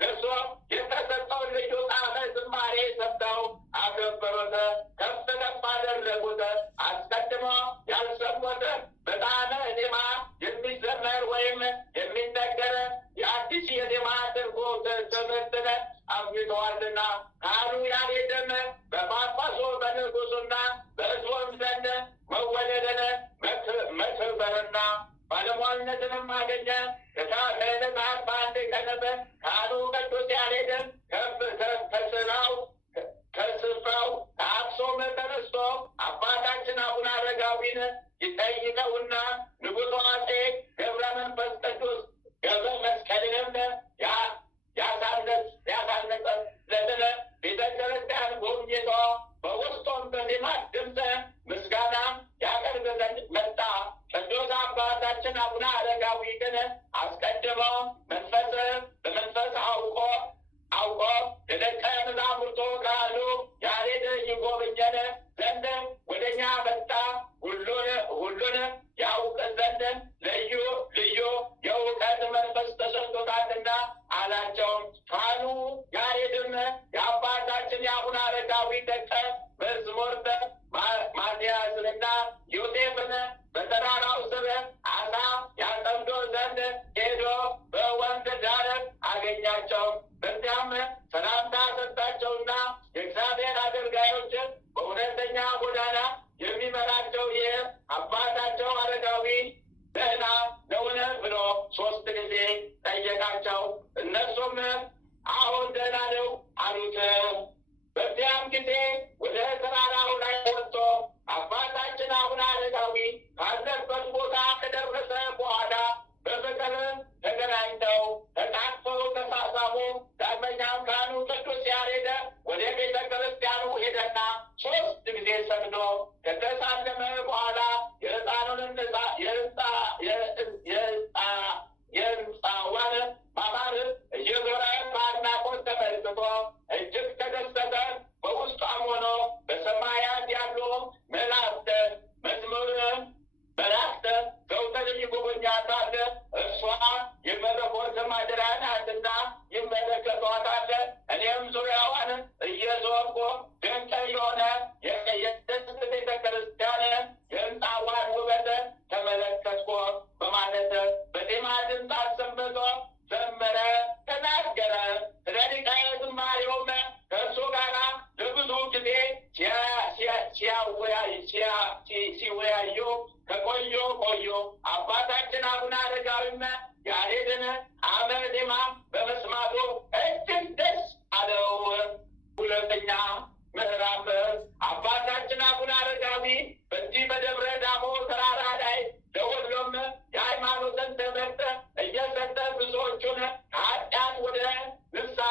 ለእርሱ የተሰጠውን ልዩ ጣዕመ ዝማሬ ሰምተው አከበሩት፣ ከፍ ከፍ አደረጉት። አስቀድሞ ያልሰሙት በጣዕመ ዜማ የሚዘመር ወይም የሚነገር የአዲስ የዜማ ትርጉም ትምህርትን አግኝተዋልና ካህኑ ያሬድም በጳጳሱ በንጉሡና በሕዝቡም ዘንድ መወደድን መክበርና ባለሟልነትንም አገኘ። ከዕለታት በአንድ ቀንም ካህኑ ቅዱስ ያሬድን ከስፍራው ከአክሱም ተነስቶ አባታችን አቡነ አረጋዊን ይጠይቀውና ንጉሡ አፄ ገብረ መንፈስ ቅዱስ ገብረ መስቀልንም ያሳነጸለትን ቤተ ክርስቲያን ጎብኝቶ በውስጡም በዜማ ድምፅ ምስጋና ያቀርብ ዘንድ መጣ። ቅዱስ አባታችን አቡነ አረጋዊ ግን አስቀድሞ በመንፈስ አውቆ ለደቀ መዛሙርቱ ካህኑ ያሬድ ይጎበኘን ዘንድ ወደኛ መጣ። ሁሉን ያውቅ ዘንድ ልዩ የእውቀት መንፈስ ተሰጥቶታልና አላቸው። ካህኑ ያሬድም የአባታችን የአቡነ አረጋዊ ደቀ መዝሙር ማትያስንና ዮሴፍን በተራራው ስር አሳ ያጠምዱ ዘንድ ሄዶ በወንዝ ዳር አገኛቸው። በዚያም ሰላምታ ሰጣቸውና የእግዚአብሔር አገልጋዮች በእውነተኛ ጎዳና የሚመራቸው ይህ አባታቸው አረጋዊ ደህና ነውን ብሎ 3 ጊዜ ጠየቃቸው። እነሱም አሁን ደህና ነው አሉት። በዚያም ጊዜ ወደ ተራራው ላይ ወጥቶ አባታችን አቡነ አረጋዊ ካለበት ቦታ ከደረሰ በኋላ በፍቅር ተገናኝተው ተቃቅፈው ተሳሳሙ። ዳግመኛም ካህኑ ቅዱስ ያሬድ ወደ ቤተ ክርስቲያኑ ሄደና 3 ጊዜ ሰግዶ ከተሳለመ በኋላ የሕንፃዋን ማማር እየዞረ በአድናቆት ተመልክቶ እጅግ ተደሰተ። በውስጧም ሆኖ በሰማያት ያሉ መላእክት ዘወትር ይጎበኛታል። እርሷ የመለኮት ማደሪያ ናትና ይመለከቷታል። እኔም ዙሪያዋን እየዞርኩ ድንቅ የሆነ የቅድስት ቤተ ክርስቲያን የሕንፃዋን ውበት ተመለከትኩ በማለት በዜማ ድምፅ አሰምቶ ዘመረ፣ ተናገረ። ስለ ሊቀ ዝማሬውም ከእርሱ ጋር ለብዙ ጊዜ ሲወያዩ ከቆዩ አባታችን አቡነ አረጋዊም ያሬድን ጣዕመ ዜማ በመስማቱ እጅግ ደስ አለው። 2ኛ ምዕራፍ አባታችን አቡነ አረጋዊ በዚህ በደብረ ዳሞ ተራራ ላይ ለሁሉም የሃይማኖትን ትምህርት እየሰጠ ብዙዎቹን ከኃጢአት ወደ ንስሐ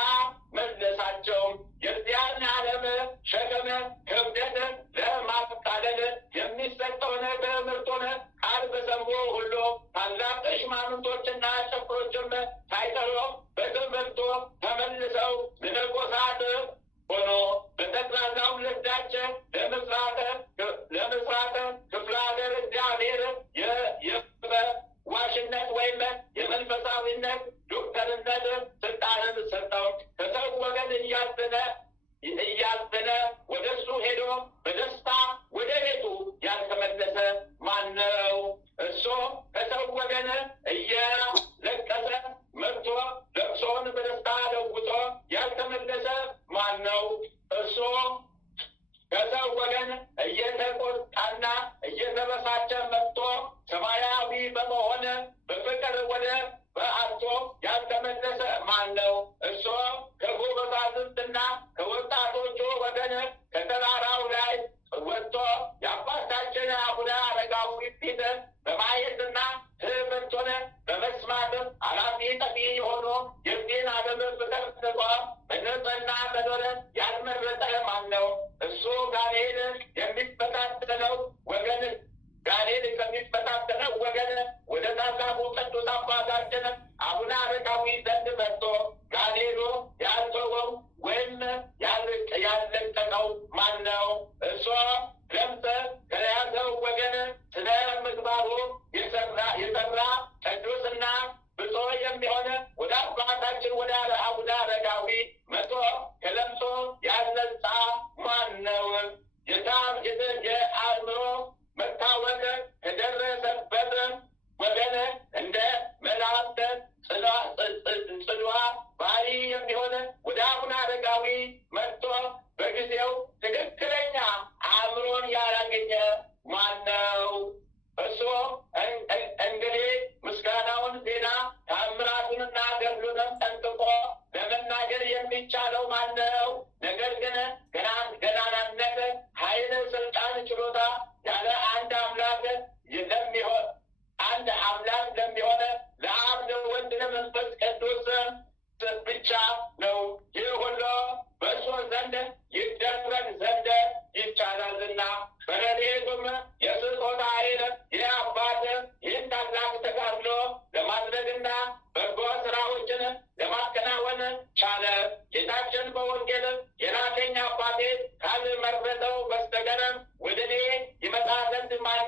መለሳቸው። የዚያን ዓለም ሸክም ክብደት ለማቃለል የሚሰጠውን ትምህርቱን ቃል በሰሙ ሁሉ ታላቅ ሽማምንቶችና ጭፍሮችም ሳይቀሩ በትምህርቱ ተመልሰው መነኮሳት ሆኖ በጠቅላላው ልዳቸው ለምስራተ ክፍለ ሀገር እግዚአብሔር የዋሽነት ወይም የመንፈሳዊነት ዶክተርነት ስልጣንን ሰጠው። ከሰው ወገን እያዘነ ወደ እሱ ሄዶ በደስታ ወደ ቤቱ ያልተመለሰ ማን ነው? እሱ ከሰው ወገን እየለቀሰ መጥቶ ለቅሶውን በደስታ ለውጦ ያልተመለሰ ማን ነው? እሱ ከሰው ወገን እየተቆጣና እየተበሳጨ መጥቶ ሰማያዊ በመሆን በፍቅር ወደ በአቶ ያልተመለሰ ማን ነው? እሱ ከጎበዛዝትና ከወጣቶቹ ወገን ከተራራው ላይ ጋኔን የሚፈታተነው ወገን ጋኔን ከሚፈታተነው ወገን ወደ ታላቁ ቅዱስ አባታችን አቡነ አረጋዊ ዘንድ መጥቶ ጋኔኑ ያልተወው ወይም ያልለቀቀው ማን ነው? እርሶ ለምጽ ከያዘው ወገን ስነ ምግባሩ የሰራ ቅዱስና ብፁዕ የሚሆን ወደ አባታችን ወደ አቡነ አረጋዊ መጥቶ ከለምጾ ያልነጻ ማን ነው? የአእምሮ መታወክ ከደረሰበት ወገን እንደ መላእክት ጽኗ ባህሪ የሚሆን ወደ አቡነ አረጋዊ መጥቶ በጊዜው ትክክለኛ አእምሮን ያላገኘ ማን ነው? እሱ እንግዲህ ምስጋናውን ዜና ታምራቱንና ገድሉንም ጠንቅቆ ለመናገር የሚቻለው ማን ነው? ነገር ግን ገናናነት፣ ኃይል፣ ስልጣን፣ ችሎታ ያለ አንድ አምላክ ለሚሆን ለአብ ለወልድ ለመንፈስ ቅዱስ ብቻ ነው። ይህ ሁሉ በእርሱ ዘንድ ይደረግ ዘንድ ይቻላልና በረድኤቱም የስጦታ ኃይል ይህ አባት ይህን ታላቅ ተጋድሎ ለማድረግና በጎ ስራዎችን ለማከናወን ቻለ። ጌታችን በወንጌል የላከኝ አባቴ ካልመረጠው በስተቀር ወደ እኔ ይመጣ ዘንድ ማን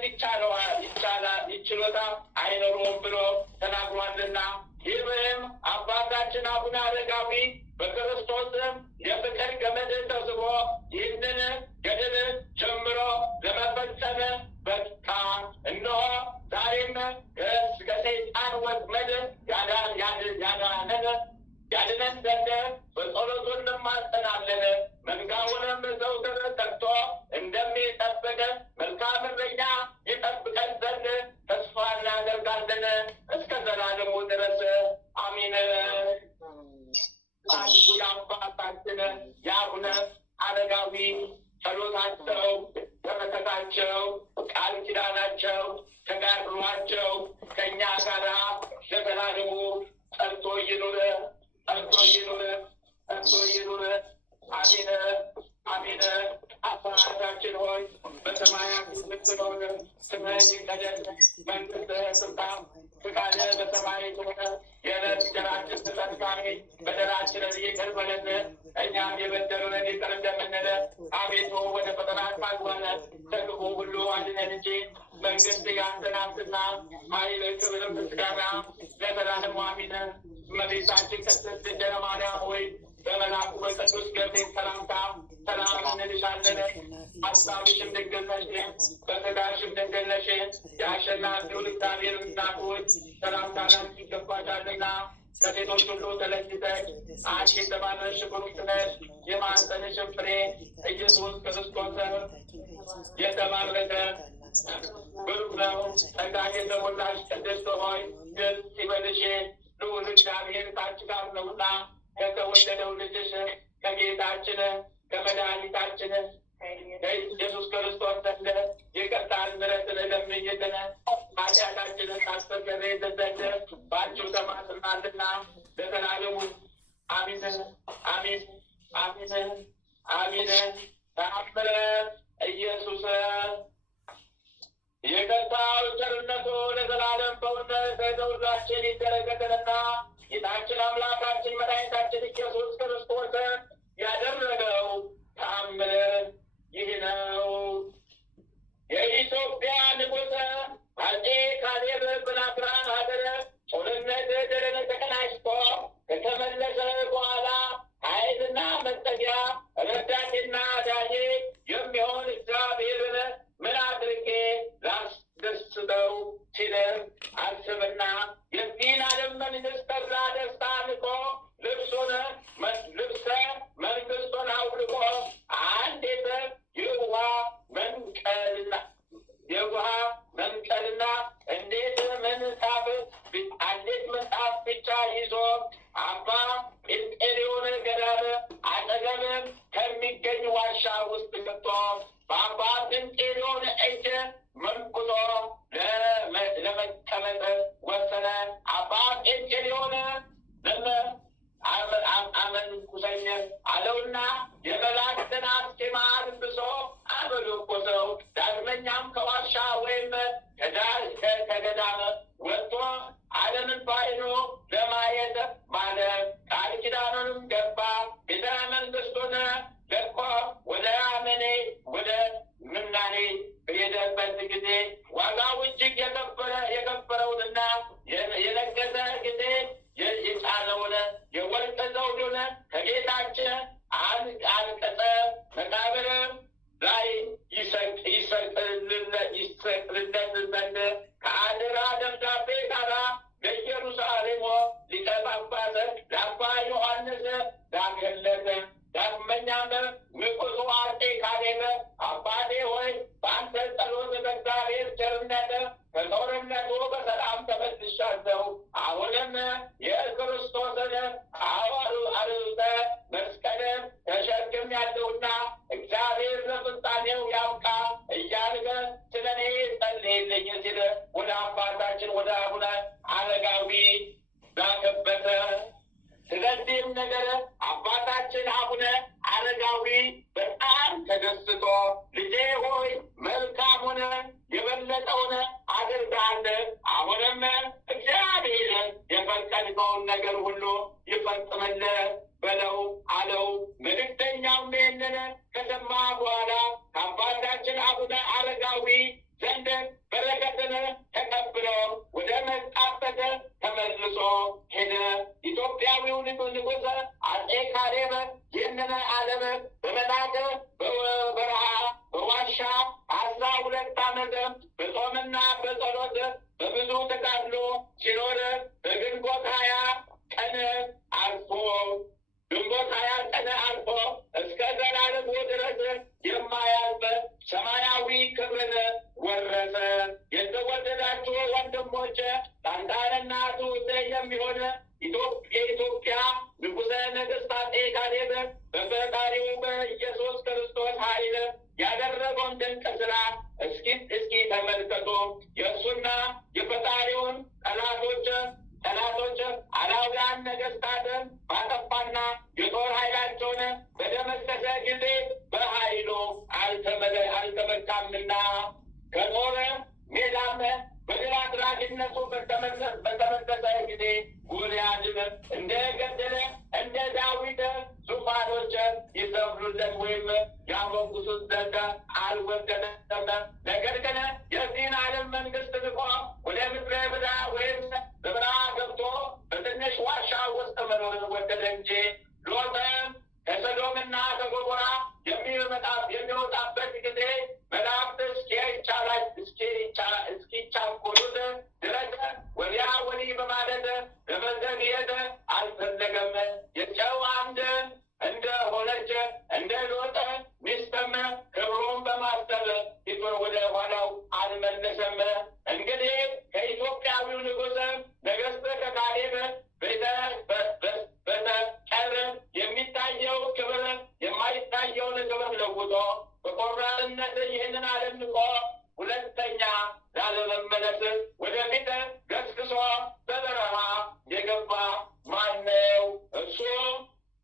ይችሎታ አይኖረውም ብሎ ተናግሯልና ይህም አባታችን አቡነ አረጋዊ በክርስቶስ የፍቅር ገመድ ተስቦ ይህንን ገድል ጀምሮ ለመፈጸም በቃ። እነሆ ዛሬም ከሰይጣን ወጥመድ ያድነን ዘንድ በጸሎቱ እንማጸናለን። መንጋውንም ዘወትር ተግቶ እንደሚጠብቅ መልካም እረኛ ይጠብቀን ዘንድ ተስፋ እናደርጋለን እስከ ዘላለሙ ድረስ አሜን። ጻድቁ አባታችን የአቡነ አረጋዊ ጸሎታቸው፣ በረከታቸው፣ ቃል ኪዳናቸው፣ ተጋድሏቸው ከእኛ ጋራ ለዘላለሙ ጸንቶ ይኑር። አሜን አሜን። አባታችን ሆይ በሰማያት የምትኖር ስምህ ይቀደስ፣ መንግሥትህ ትምጣ፣ ፈቃድህ በሰማይ ትሁን። የዕለት እንጀራችንን ስጠን ዛሬ፣ በደላችንን ይቅር በለን እኛም የበደሉንን ይቅር እንደምንል። አቤቱ ወደ ፈተና አታግባን፣ ከክፉ ሁሉ አድነን እንጂ መንግሥት ያንተ ናትና፣ ኃይል፣ ክብር፣ ምስጋና ለዘላለሙ አሜን። እመቤታችን ቅድስት ድንግል ማርያም ሆይ በመልአኩ በቅዱስ ገብርኤል ሰላምታ ሰላም እንልሻለን። ሐሳብሽም ድንግል ነሽ፣ በሥጋሽም ድንግል ነሽ። የአሸናፊው እግዚአብሔር እናት ሆይ ሰላምታ ላንቺ ይገባሻልና ከሴቶች ሁሉ ተለይተሽ አንቺ የተባረክሽ ቡርክት ነሽ። የማኅፀንሽም ፍሬ ኢየሱስ ክርስቶስ የተባረከ ብሩክ ነው። ጸጋን የተሞላሽ ቅድስት ሆይ ደስ ይበልሽ፣ ልዑል እግዚአብሔር ከአንቺ ጋር ነውና ከተወደደው ልጅሽ ከጌታችን ከመድኃኒታችን ከኢየሱስ ክርስቶስ ዘንድ ይቅርታን ምሕረትን ለምኝልን ኃጢአታችንን ታስተሰርይልን ዘንድ በአንቺው ተማጽናልና ለዘላለሙ አሜን አሜን አሜን አሜን። ተአምረ ኢየሱስ የቀጣው ቸርነቱ ለዘላለም በእውነት በሁላችን ይደረግልንና ጌታችን አምላካችን መድኃኒታችን ኢየሱስ ክርስቶስ ያደረገው ተአምር ይህ ነው። የኢትዮጵያ ንጉሥ አፄ ካሌብ በናዝራን ሀገር ጦርነት ድልን ተቀናጅቶ ከተመለሰ በኋላ ኃይልና መጠጊያ ረዳቴና ዳኜ የሚሆን እግዚአብሔርን ምን አድርጌ ላስደስተው ሲል አስብና የዚህን ዓለም መንግሥት ተድላ ደስታ ንቆ ልብሰ መንግሥቱን አውልቆ አንዲት የውሃ መንቀልና እንዴት ምንጣፍ ብቻ ይዞ አባ ጴንጤሌዎን ገዳም አጠገብ ከሚገኝ ዋሻ ውስጥ ገብቶ በአባ ጴንጤሌዎን እጅ መንኩሶ ለመቀመጥ ወሰነ። አባ ጴንጤሌዎን አመንኩሰኝ አለውና የመላእክትን አስኬማ አልብሶ በጣም ተደስቶ ልጄ ሆይ መልካሙን የበለጠውን አድርገሃለህ፣ አሁንም እግዚአብሔር የፈቀድከውን ነገር ሁሉ ይፈጽምልህ በለው አለው። መልእክተኛውም ይህንን ከሰማ በኋላ ከአባታችን አቡነ አረጋዊ ዘንድ በረከትን ተቀብሎ ወደ መጣበት ተመልሶ ሄደ። ኢትዮጵያዊው ንጉሥ አጼ ካሌብ ይህንን ዓለም በመናቅ በበረሃ በዋሻ 12 ዓመት በጾምና በጸሎት በብዙ ተጋድሎ ሲኖር በግንቦት 20 ቀን አልፎ እስከ ዘላለሙ ድረስ የማያልፍ ሰማያዊ ክብርን ወረሰ። የተወደዳችሁ ወንድሞች ታንታንና ትሑት የሚሆን የኢትዮጵያ ንጉሠ ነገሥት አፄ ካሌብ በፈጣሪው በኢየሱስ ክርስቶስ ኃይል ያደረገውን ድንቅ ሥራ እስኪ ተመልከቱ። የእሱና የፈጣሪውን ጠላቶች አላውያን ነገሥታትን ባጠፋና የጦር ኃይላቸውን በደመሰሰ ጊዜ በኃይሉ አልተመካምና ከጦር ሜዳም በድል አድራጊነቱ በተመለሰ ጊዜ ጎልያድን እንደገደለ እንደ ዳዊት ዙፋኖች ይሰፍሩለት ወይም ያሞግሱት ዘንድ አልወደደም። ነገር ግን የዚህን ዓለም መንግስት ንቆ ወደ ምድረ በዳ ወይም በበረሃ ገብቶ በትንሽ ዋሻ ውስጥ መኖርን ወደደ እንጂ ሎጥ ከሰዶምና ከገሞራ የሚወጣበት ጊዜ መላእክት እስኪቻኮሉት ድረስ ወዲያ ወዲህ በማለት ለመዘግየት አልፈለገም። የጨው አምድ እንደሆነች እንደ ሎጥ ሚስትም ክብሩን በማሰብ ፊቱን ወደ ኋላው አልመለሰም። እንግዲህ ከኢትዮጵያዊው ንጉሥ ነገሥት ከካሌብ በስተቀር የሚታየው ክብር የማይታየውን ክብር ለውጦ በቆራጥነት ይህንን ዓለም ንቆ ሁለተኛ ላለመመለስ ወደፊት ገስግሶ በበረሃ የገባ ማነው? እሱ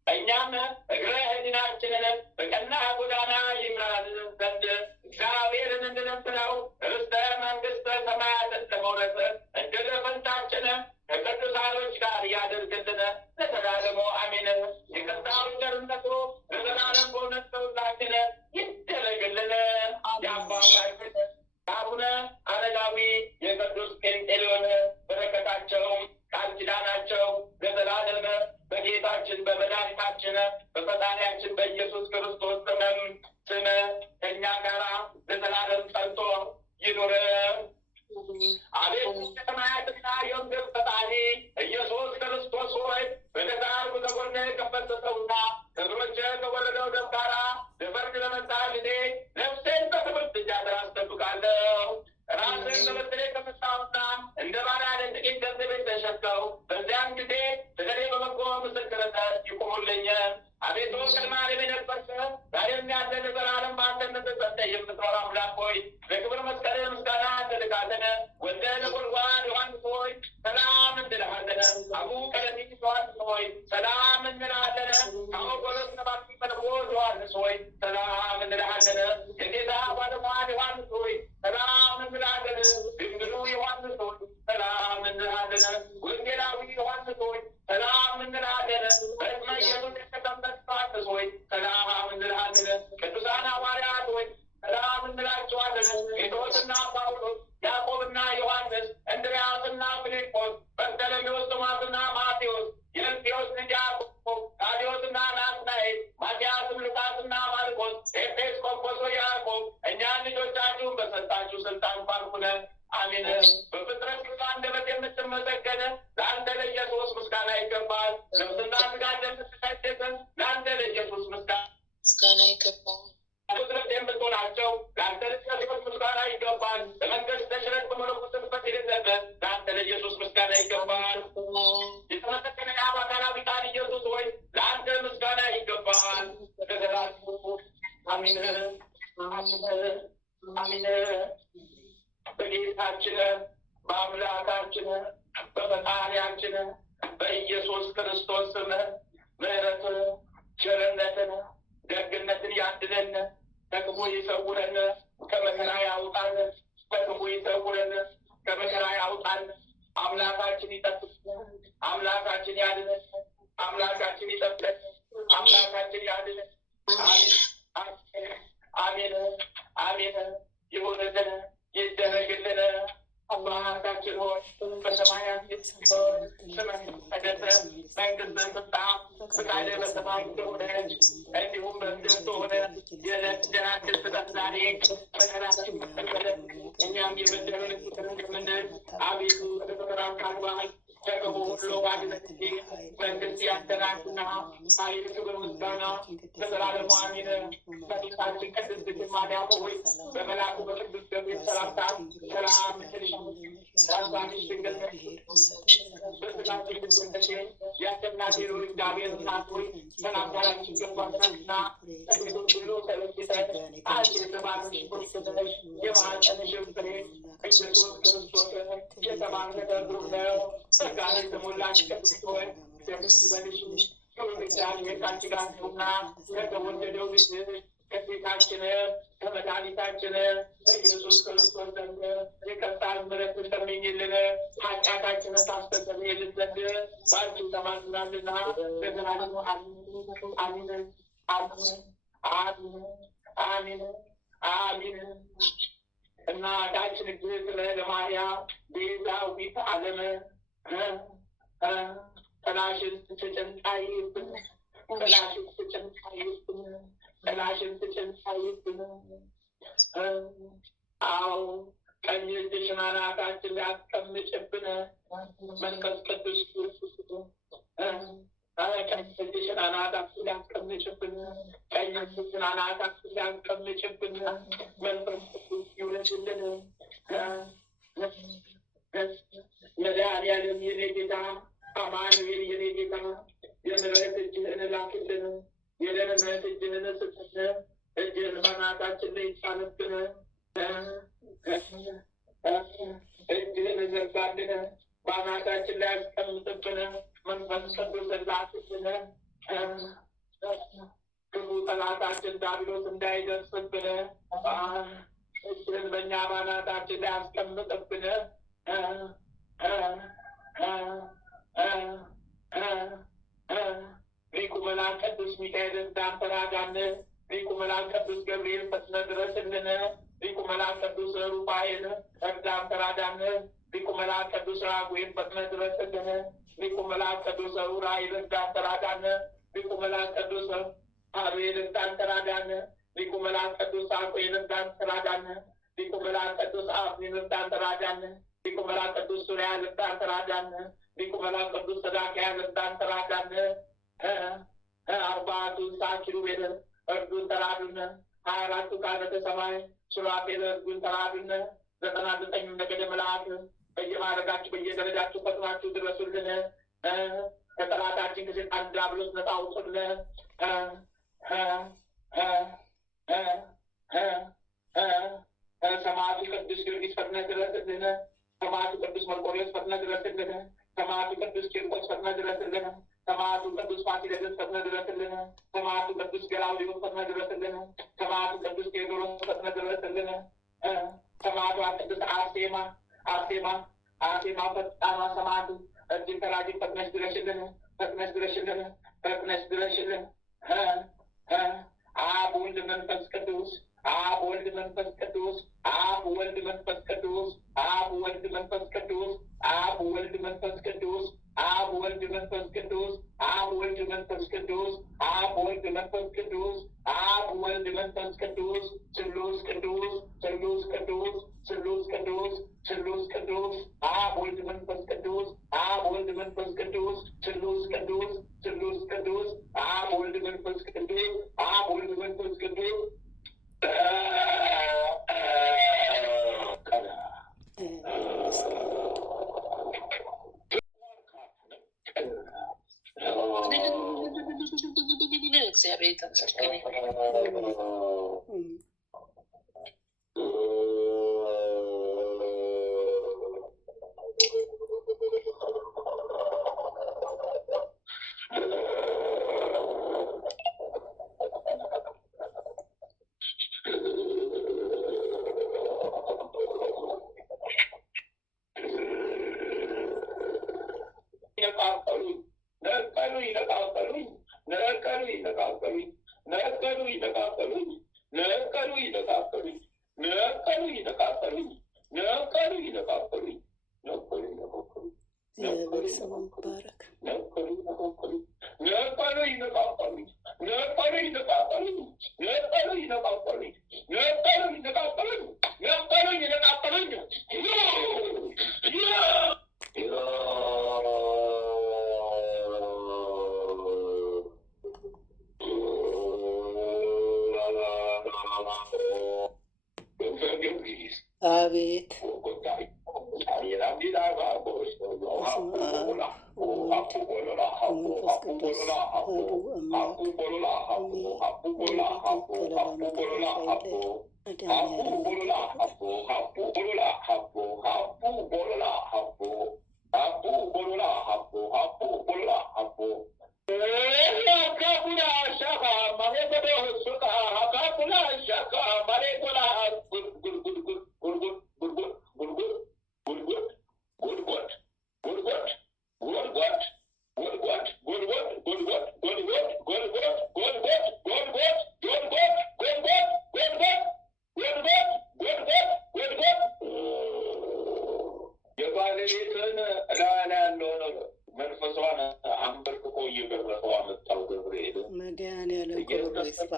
እኛም እግረ ሕሊናችንን በቀና ጎዳና ይምራን ዘንድ እግዚአብሔርን እንድንለምነው ርስተ መንግሥተ ሰማያትን ለመውረስ ዕድል ፈንታችን ከቅዱሳኖች ጋር ያደርግልን ለዘላለሙ አሜን። የቀጣዩ ቸርነቱ ለዘላለም በእውነት በሁላችን ይደረግልን። የአባታችን አቡነ አረጋዊ የቅዱስ ጴንጤሌዎን በረከታቸው ቃል ኪዳናቸው ለዘላለም በጌታችን በመድኃኒታችን በፈጣሪያችን በኢየሱስ ክርስቶስ ስም ከእኛ ጋር ለዘላለም ጸንቶ ይኑር። አቤቱ የሰማያትና የምድር ፈጣሪ ኢየሱስ ክርስቶስ ሆይ በደጋጉ ተጎነ ከፈሰሰውና ከእግሮች ከወረደው ደም ጋራ ለፍርድ ለመጣ ጊዜ ነፍሴን በትምህርት እጃድር አስጠብቃለሁ። ራስን በበትሬ ከመጣውና እንደ ባሪያ ለጥቂት ገንዘብ ተሸከው በዚያን ጊዜ ስለኔ በበጎ ምስክርነት ይቆሙልኝ። አቤቱ ቅድመ ዓለም የነበርክ ዛሬም ያለ ለዘላለም በአንድነት ጸንተህ የምትኖር አምላክ ሆይ በክብር መስቀል ምስጋና እንልካለን። ወልደ ነጎድጓድ ዮሐንስ ሆይ ሰላም እንልሃለን። አቡ ቀለሚስ ዮሐንስ ሆይ ሰላም እንልሃለን። አወጎሎስ ነባሲ መነኮስ ዮሐንስ ሆይ ሰላም እንልሃለን። የጌታ ባለሟል ዮሐንስ ሆይ ሰላም እንልሃለን። ድንግሉ ዮሐንስ ሆይ ሰላም እንልሃለን። ወንጌላዊ ዮሐንስ ሆይ ሰላም እንልሃለን። በስመ ኢየሱስ የተጠመቅህ ዮሐንስ ሆይ ሰላም እንልሃለን። ቅዱሳን ሐዋርያት ሆይ ሰላም እንላቸዋለን። ጴጥሮስና ጳውሎስ፣ ያዕቆብና ዮሐንስ፣ እንድርያስና ፊልጶስ፣ በርተሎሜዎስ፣ ቶማስና ማቴዎስ፣ የእልፍዮስ ልጅ ያዕቆብ፣ ታዴዎስና ናትናኤል፣ ማትያስም፣ ሉቃስና ማርቆስ፣ ኤጲስቆጶስ ያዕቆብ እኛን ልጆቻችሁን በሰጣችሁ ስልጣን ባርኩን። አሜን። በፍጥረት ሁሉ አንደበት የምትመሰገን ለአንተ ለኢየሱስ ምስጋና ይገባል። ነፍስና ሥጋ እንደምትቀድስ ለአንተ ለኢየሱስ ምስጋና ይገባል። ፍጥረት የምትሆናቸው ለአንተ ለኢየሱስ ምስጋና ይገባል። በመንገድ ተሽረት በመለኮትበት የሌለበት ለአንተ ለኢየሱስ ምስጋና ይገባል። የተመሰገነ የአብ አካላዊ ቃል ኢየሱስ ሆይ ለአንተ ምስጋና ይገባል። ለዘላለሙ አሜን አሜን አሜን። በጌታችን በአምላካችን በፈጣሪያችን በኢየሱስ ክርስቶስ ስም ምሕረትን ቸርነትን ደግነትን ያድለን፣ ከክፉ ይሰውረን፣ ከመከራ ያውጣን፣ ከክፉ ይሰውረን፣ ከመከራ ያውጣን። አምላካችን ይጠብቀን፣ አምላካችን ያድነን፣ አምላካችን ይጠብቀን፣ አምላካችን ያድነን። አሜን አሜን። ይሁንልን፣ ይደረግልን። አባታችን ሆይ በሰማያት የምትኖር ስምህ ይቀደስ፣ መንግስትህ ትምጣ፣ ፈቃድህ በሰማይ እንደሆነች እንዲሁም በምድር ትሁን። የዕለት እንጀራችንን ስጠን ዛሬ፣ በደላችንን ይቅር በለን እኛም የበደሉንን ይቅር እንደምንል፣ አቤቱ ወደ ፈተና አታግባን ከክፉ ሁሉ አድነን እንጂ መንግስት ያንተ ናትና፣ ኃይል፣ ክብር፣ ምስጋና ለዘላለሙ አሜን። እመቤታችን ቅድስት ድንግል ማርያም ሆይ በመልአኩ በቅዱስ ገብርኤል ሰላምታ ሰላም እልሻለሁ። ራስሽ ድንግል ነሽ፣ በሥጋሽ ድንግል ነሽ። የአሸናፊ ልዑል እግዚአብሔር እናት ሆይ ሰላምታ ላንቺ ይገባሻልና፣ ከሴቶች ሁሉ ተለይተሽ አንቺ የተባረክሽ ነሽ፣ የማኅፀንሽ ፍሬ ኢየሱስ ክርስቶስ የተባረከ ብሩክ ነው። ጸጋን የተሞላሽ ቅድስት ሆይ ደስ ይበልሽ፣ እግዚአብሔር ከአንቺ ጋር ነውና ከተወደደው ልጅሽ ከጌታችን ከመድኃኒታችን ከኢየሱስ ክርስቶስ ዘንድ ይቅርታን ምሕረትን ለምኝልን፣ ኃጢአታችንን ታስተሰርይልን ዘንድ በአንቺ ተማጽነናልና ለዘላለሙ አሜን አሜን አሜን አሜን። እናታችን እግዝእትነ ማርያም ቤዛዊተ ዓለም ጥላሽን ትጭንቃይብን፣ ጥላሽን ትጭንቃይብን፣ ጥላሽን ትጭንቃይብን። አዎ ቀኝ እጅሽን አናታችን ላይ አስቀምጭብን፣ መንፈስ ቅዱስ ቀኝ እጅሽን አናታችን ላይ አስቀምጭብን፣ ቀኝ እጅሽን አናታችን ላይ አስቀምጭብን። መንፈስ ቅዱስ ይውረድልን። መድኃኒዓለም የኔ ጌታ አማኑኤል የኔ ጌታ የምሕረት እጅህን ላክልን፣ የደህንነት እጅህን ስጠን። እጅህን በአናታችን ላይ ጫንብን፣ እጅህን ዘርጋልን፣ በአናታችን ላይ አስቀምጥብን። መንፈስ ቅዱስ ላክልን፣ ክፉ ጠላታችን ዲያብሎስ እንዳይደርስብን እጅህን በእኛ በአናታችን ላይ አስቀምጥብን። ሊቁ መልአክ ቅዱስ ሚካኤል እንዳንተ ራዳን፣ ሊቁ መልአክ ቅዱስ ገብርኤል ፈጥነህ ድረስልን። ሊቁ መልአክ ቅዱስ ሩፋኤል እንዳንተ ራዳን፣ ሊቁ መልአክ ቅዱስ ራጉኤል ፈጥነህ ድረስልን። ሊቁ መልአክ ቅዱስ ዑራኤል እንዳንተ ራዳን፣ ሊቁ መልአክ ቅዱስ አቤል እንዳንተ ራዳን፣ ሊቁ መልአክ ቅዱስ አቁኤል እንዳንተ ራዳን፣ ሊቁ መልአክ ቅዱስ አብኒን እንዳንተ ራዳን፣ ሊቁ መልአክ ቅዱስ ሱሪያል እንዳንተ ራዳን፣ ሊቁ መልአክ ቅዱስ ሰዳክያል እንዳንተ ራዳን። 40ቱ እንስሳ ኪሩቤል እርዱን ተራዱን፣ 24ቱ ካህናተ ሰማይ ሱራፌል እርዱን ተራዱን፣ 99ኙ ነገደ መላእክት በየማዕረጋችሁ በየደረጃችሁ ፈጥናችሁ ድረሱልን። ከጠላታችን ከሰይጣን ዲያብሎስ ነፃ አውጡልን። ሰማዕቱ ቅዱስ ጊዮርጊስ ፈጥነህ ድረስልን። ሰማዕቱ ቅዱስ መርቆሬዎስ ፈጥነህ ድረስልን። ሰማዕቱ ቅዱስ ቂርቆስ ፈጥነህ ድረስልን። ሰማዕቱ ቅዱስ ፋሲለደስ ፈጥነህ ድረስልን። ሰማዕቱ ቅዱስ ገላውዴዎስ ፈጥነህ ድረስልን። ሰማዕቱ ቅዱስ ቴዎድሮስ ፈጥነህ ድረስልን። ሰማዕቷ ቅድስት አርሴማ ፈጣኗ ሰማዕቱ እጅን ተራጂ ፈጥነሽ ድረሽልን፣ ፈጥነሽ ድረሽልን፣ ፈጥነሽ ድረሽልን። አብ ወልድ መንፈስ ቅዱስ፣ አብ ወልድ መንፈስ ቅዱስ፣ አብ ወልድ መንፈስ ቅዱስ፣ አብ ወልድ መንፈስ ቅዱስ፣ አብ ወልድ መንፈስ ቅዱስ፣ አብ ወልድ መንፈስ ቅዱስ፣ አብ ወልድ መንፈስ ቅዱስ፣ አብ ወልድ መንፈስ ቅዱስ፣ አብ ወልድ መንፈስ ቅዱስ፣ ስሉስ ቅዱስ፣ ስሉስ ቅዱስ፣ ስሉስ ቅዱስ፣ ስሉስ ቅዱስ፣ አብ ወልድ መንፈስ ቅዱስ፣ አብ ወልድ መንፈስ ቅዱስ፣ ስሉስ ቅዱስ፣ ስሉስ ቅዱስ፣ አብ ወልድ መንፈስ ቅዱስ፣ አብ ወልድ መንፈስ ቅዱስ። እግዚአብሔር ይመስገን። አቤት መንፈስ ቅዱስ አሐዱ አምላክ መድኃኒዓለም ክብሩ ይስፋ።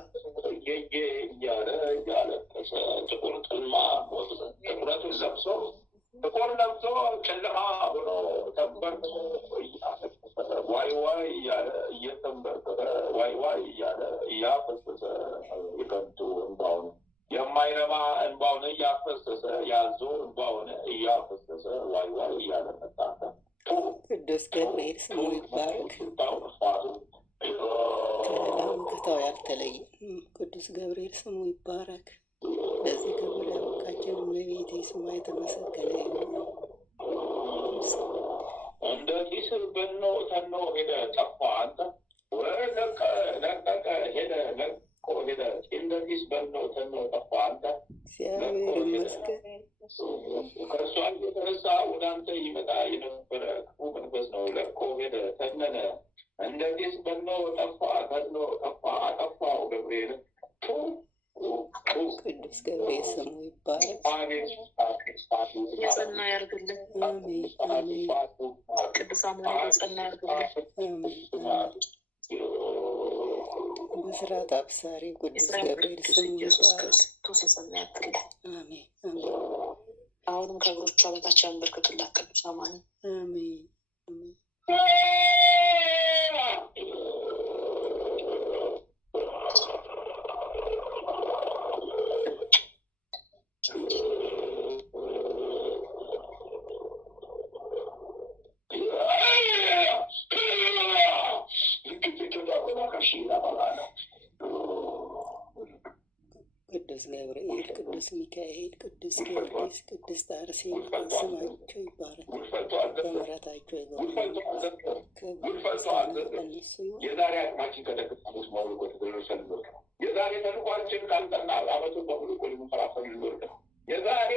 የማይረባ እንባውን እያፈሰሰ ያዞ እንባውን እያፈሰሰ ዋይ ዋይ እያለ መጣ። ቅዱስ ገብርኤል ስሙ ይባረክ። ከሌላው መከታው ያልተለየ ቅዱስ ገብርኤል ስሙ ይባረክ። ለዚህ ክብር ያበቃችን እመቤቴ ስሟ የተመሰገነ ይሁን። እንደ ጢስ በኖ ተኖ ሄደ ጠፋ። አንተ ለቀቀ ሄደ ለቆ ሄደ። እንደ ጢስ በኖ ተኖ ጠፋ። አንተ እግዚአብሔር ይመስገን። ከእሷ የተነሳ ወደ አንተ ይመጣ የነበረ ክፉ መንፈስ ነው። ለቆ ሄደ ተነነ። እንደ ጢስ በኖ ጠፋ። ተኖ ጠፋ። አጠፋው ገብርኤል። ቅዱስ ገብርኤል ስሙ ይባረክ። የጸና ያርግልን። አሜን አሜን። ቅዱስ አምላክ የጸና ያርግልን። ብስራት አብሳሪ ቅዱስ ገብርኤል ስሙ ኢየሱስ ይባረክ። ክርስቶስ የጸና ያርግልን። አሜን አሜን አሁንም ከእግሮቿ በታች ያንበርክቱላት ቅዱስ አማኒ። አሜን አሜን። ቅዱስ ገብርኤል፣ ቅዱስ ሚካኤል፣ ቅዱስ ጊዮርጊስ፣ ቅድስት አርሴማ ስማቸው ይባረክ። በምሕረታቸው ይጎብኙ። ክብር ምስጋና ለእነሱ ይሁን። የዛሬ አቅማችን ከተከታተሉት መውልቆ ተደረሰልበት ነው። የዛሬ ተልኳችን ካልጠና አመቱን በሙሉ እኮ ልንፈራፈል ልንወርድ ነው። የዛሬ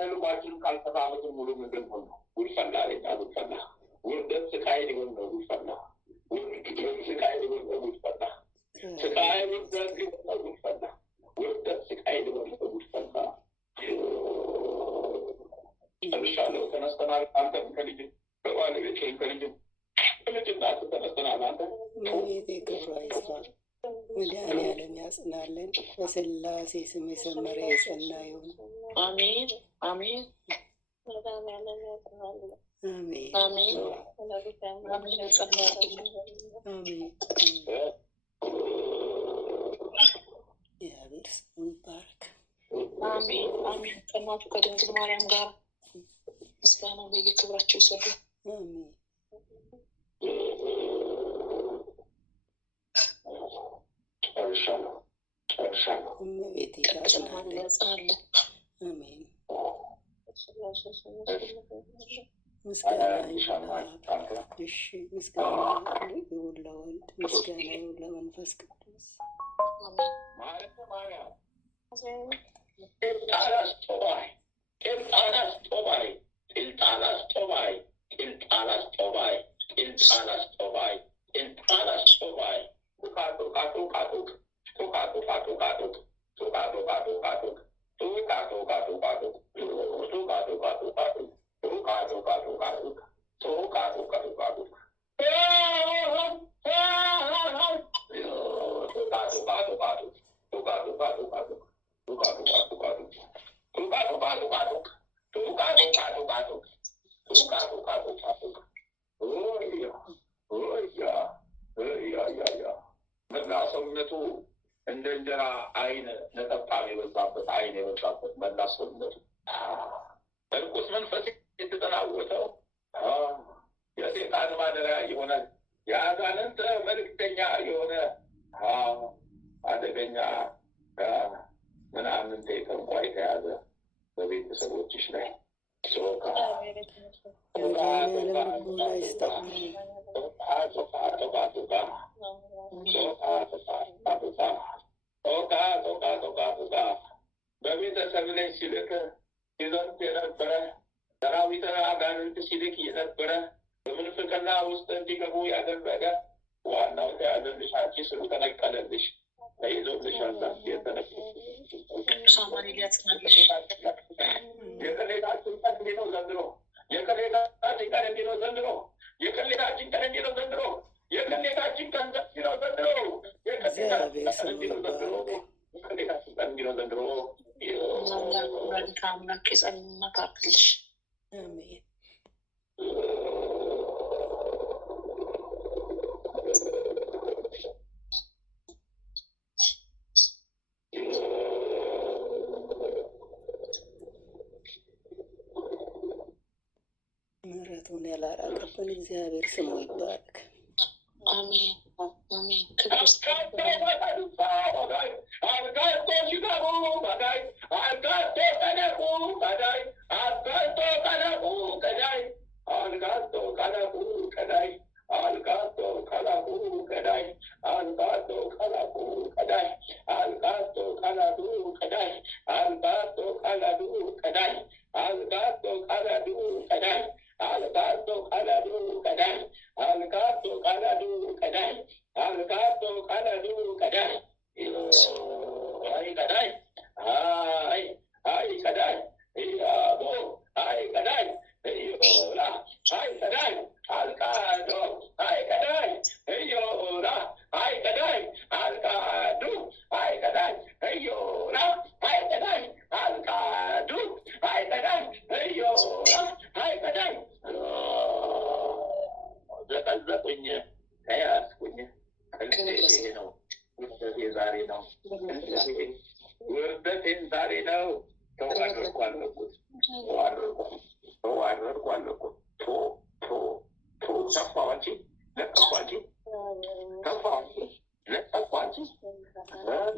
ተልኳችን ካልጠና አመቱን ሙሉ ምግብ ሆን ነው። ጉድፈላ ሌታ ጉድፈላ ውርደት ስቃይ ሊሆን ነው። ጉድፈላ ውርደት ስቃይ ሊሆን ነው። ጉድፈላ ስቃይ ውርደት ሊሆን ነው። ጉድፈላ ውርደት ስቃይ ሊሆን ነው። ጉድፈላ ጨርሻለሁ። ተነስተናል። አንተም ከልጅ ከባለቤት ከልጅም ከልጅናት ተነስተናል። አንተ እመቤቴ ክብሯ ይስፋ። መድኃኒዓለም ያጽናለን። በሥላሴ ስም የሰመረ የጸና ይሁን። አሜን አሜን አሜን አሜን አሜን። የጸና ያርግልን። አሜን። እግዚአብሔር ስሙ ይባረክ። አሜን አሜን። ከእናቱ ከድንግል ማርያም ጋር ምስጋና በየክብራቸው ይሰሩ። አሜን ጨርሻለሁ። እመቤቴ ታጽናለን። ያጽናለን። አሜን። ምስጋና ይሁን ለአብ፣ እሺ ምስጋና ይሁን ለወልድ፣ ምስጋና ይሁን ለመንፈስ ቅዱስ። በመላ ሰውነቱ እርኩስ መንፈስ የተጠናወተው የሴጣን ማደሪያ የሆነ የአጋንንት መልእክተኛ የሆነ አደገኛ ምናምን ጠንቋይ የተያዘ በቤተሰቦችሽ ላይ በቤተሰብ ላይ ሲልክ ይዘንት የነበረ ሰራዊተ አጋንንት ሲልክ የነበረ በምንፍቅና ውስጥ እንዲገቡ ያደረገ ዋናው ተያዘልሽ፣ አንቺ ስሉ ተነቀለልሽ፣ ተይዞልሽ የቅሌታችን ቀን እንዲህ ነው ዘንድሮ። የቅሌታችን ቀን እንዲህ ነው ዘንድሮ። የቅሌታችን ቀን እንዲህ ነው ዘንድሮ። የቅሌታችን ቀን እንዲህ ነው ዘንድሮ። የቅሌታችን ቀን እንዲህ ነው ዘንድሮ። የቅሌታችን ቀን እንዲህ ነው ዘንድሮ። አምላክ የጸና ካርክልሽ አሜን። ምሕረቱን ያላራቀብን እግዚአብሔር ስሙ ይባረክ። አሜን አሜን።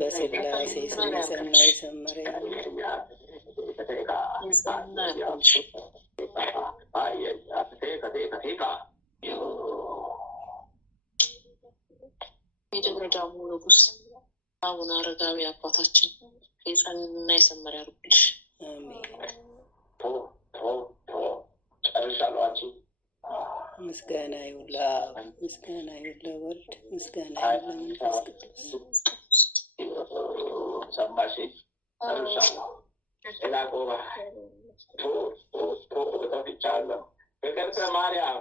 በስላሴ ስም ሰናይ ሰመረ የደብረ ዳሞ ንጉስ አቡነ አረጋዊ አባታችን የጸና የሰመረ ያርግልሽ። ምስጋና ይሁን ለአብ፣ ምስጋና ይሁን ለወልድ፣ ምስጋና ይሁን ለመንፈስ ቅዱስ። ሰማሽ ላቆባ ተፍቻለሁ። ፍቅርተ ማርያም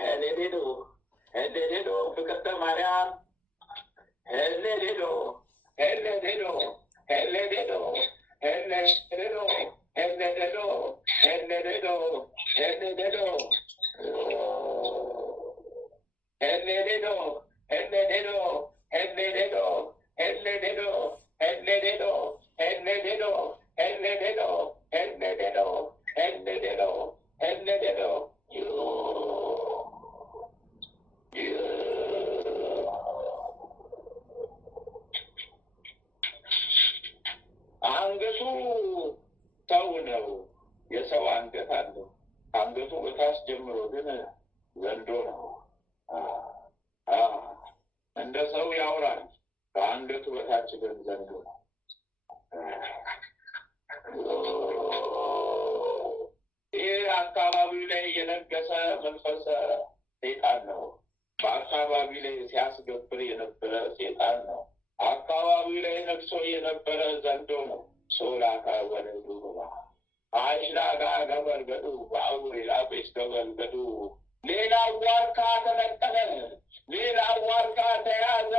ሄሌሌዶ ሄሌሌዶ ፍቅርተ ማርያም ሄሌሌዶ ሄሌሌዶ ሄሌሌዶ ሄሌሌዶ ሄሌሌዶ ሄሌሌዶ ሄሌሌዶ ሄሌሌዶ ሄሌሌዶ ሄሌሌዶ ሄሌሌዶ ሄሌሌዶ ሄሌሌዶ ሄሌሌዶ ሄሌሌዶ ሄሌሌዶ ሄሌሌዶ አንገቱ ሰው ነው። የሰው አንገት አለው። አንገቱ በታች ጀምሮ ግን ዘንዶ ነው። እንደ ሰው ያወራል፣ ከአንገቱ በታች ግን ዘንዶ ነው። ይህ አካባቢው ላይ የነገሰ መንፈሰ ሴጣን ነው። በአካባቢ ላይ ሲያስገብር የነበረ ሴጣን ነው። አካባቢው ላይ ነግሶ የነበረ ዘንዶ ነው። ሶላካ ወለዱ አይሽላጋ ገበርገዱ በአቡሬ ላቤስ ገበርገዱ ሌላ ዋርካ ተነቀለ፣ ሌላ ዋርካ ተያዘ፣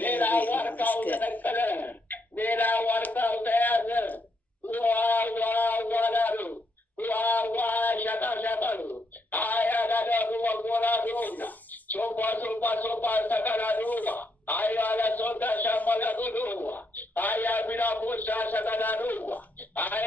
ሌላ ዋርካው ተነቀለ፣ ሌላ ዋርካው ተያዘ። ዋዋዋላሉ ዋዋ ሸቃሸቀሉ አያዳዳሩ ወጎራዱና ሶባ ሶባ ሶባ ተቀላዱዋ አያለ ሶታ ሸመለዱዱዋ አያ ቢራ ቦሳ ሰቀዳዱዋ አይ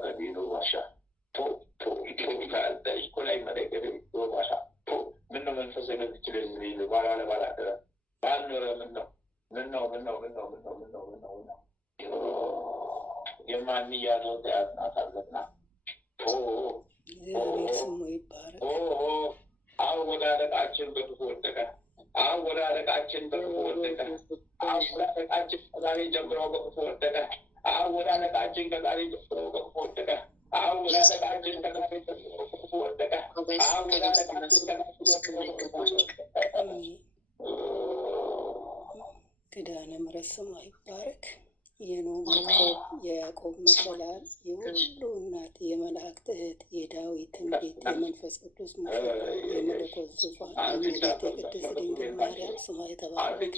ከቢኑ ዋሻ ኢኮላይ መደገፍ ዋሻ ምነው መንፈስ የመትችል ባላ ለባላደረ ባልኖረ ምነው የማንያዘው ተያዝናታለና ስሙ ይባረክ። አወዳደቃችን በክፉ ወደቀ። አወዳደቃችን በክፉ ወደቀ። አወዳደቃችን ከዛሬ ጀምሮ በክፉ ወደቀ። አወዳደቃችን ከዛሬ ጀምሮ በክፉ ወደቀ። አወዳደቃችን ከዛሬ ጀምሮ በክፉ ወደቀ። ኪዳነ ምሕረት ስሙ ይባረክ። የኖህ የያዕቆብ መሰላል የሁሉ እናት የመላእክት እህት የዳዊትን ቤት የመንፈስ ቅዱስ ሙሽራ የመለኮት ዙፋን የቤተ ቅድስት ድንግል ማርያም ስሟ የተባረከ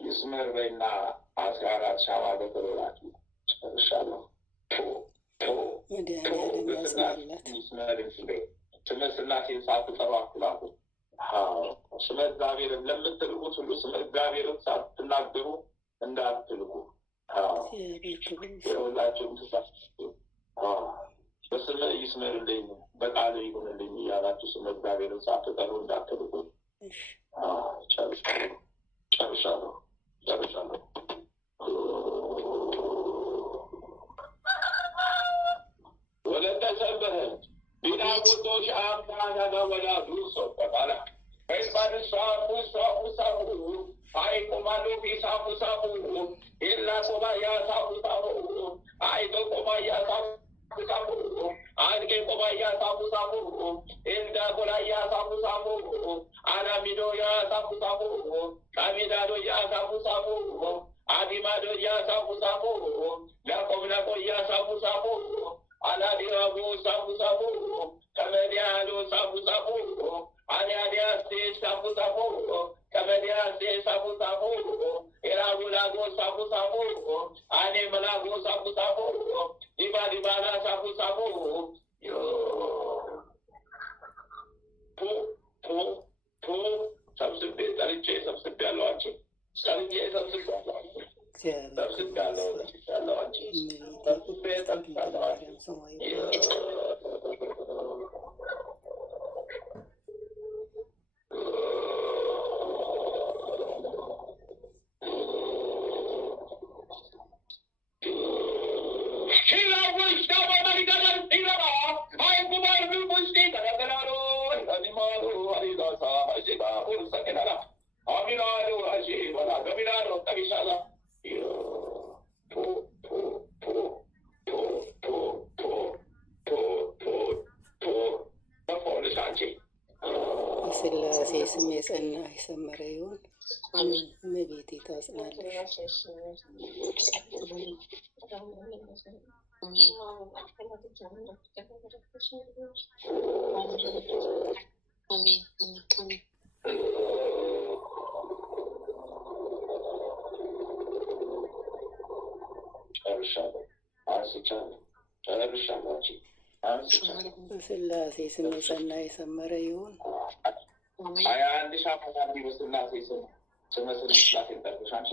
ይስመርበይና 14 ሻማ በተሎላችሁ ጨርሻለሁ። መድኃኒዓለም ያጽናላት። ስመ ሥላሴን ሳትጠሩ አትላኩ። ስመ እግዚአብሔርን ለምትልኩት ሁሉ ስመ እግዚአብሔርን ሳትናገሩ እንዳትልኩ። ሁላችሁም በስመ ይስመርልኝ በቃል ይሁንልኝ እያላችሁ ስመ እግዚአብሔርን ሳትጠሩ እንዳትልኩ። ጨርሻለሁ። ወለተ ሰንበተ ቢና ቁጦሽ አምታናጋ ወዳ ዱሶ ተባላ ወይባድሳ ፉሳሁ አይ ቆማሎ ፊሳፉሳሁ ኢላ ቆማያ ሳፉሳሁ አይቶ ቆማያ ሳፉሳሁ አንቄ ቆማያ ሳፉሳሁ ኢንዳ ቆላያ ሳፉሳሁ አናሚዶ ያ ሳፉሳሁ ካሚዳዶ ያ ሳፉሳሁ አዲማዶ ያ ሳፉሳሁ ለቆምናቆ ያ ሳፉሳሁ አላዲራቡ ሳፉሳሁ ከመዲያዶ ሳፉሳሁ አዲያዲያስቴ ሳፉሳሁ ከመዲያስቴ ሳፉሳሁ ኤራጉላጎ ሳፉሳሁ አኔ መላጎ ሳፉሳሁ ዲባዲባላ ሳፉሳሁ ሰብስቤ ጠርቼ ሰብስቤ ያለዋቸው ስላሴ ስም የጸና የሰመረ ይሁን። እመቤቴ ታጽናለሽ። በስላሴ ስም የጸና የሰመረ ይሁን። 21 ሻማታን በስላሴ ስም ስመ ስላሴ ጠርተሽ አንቺ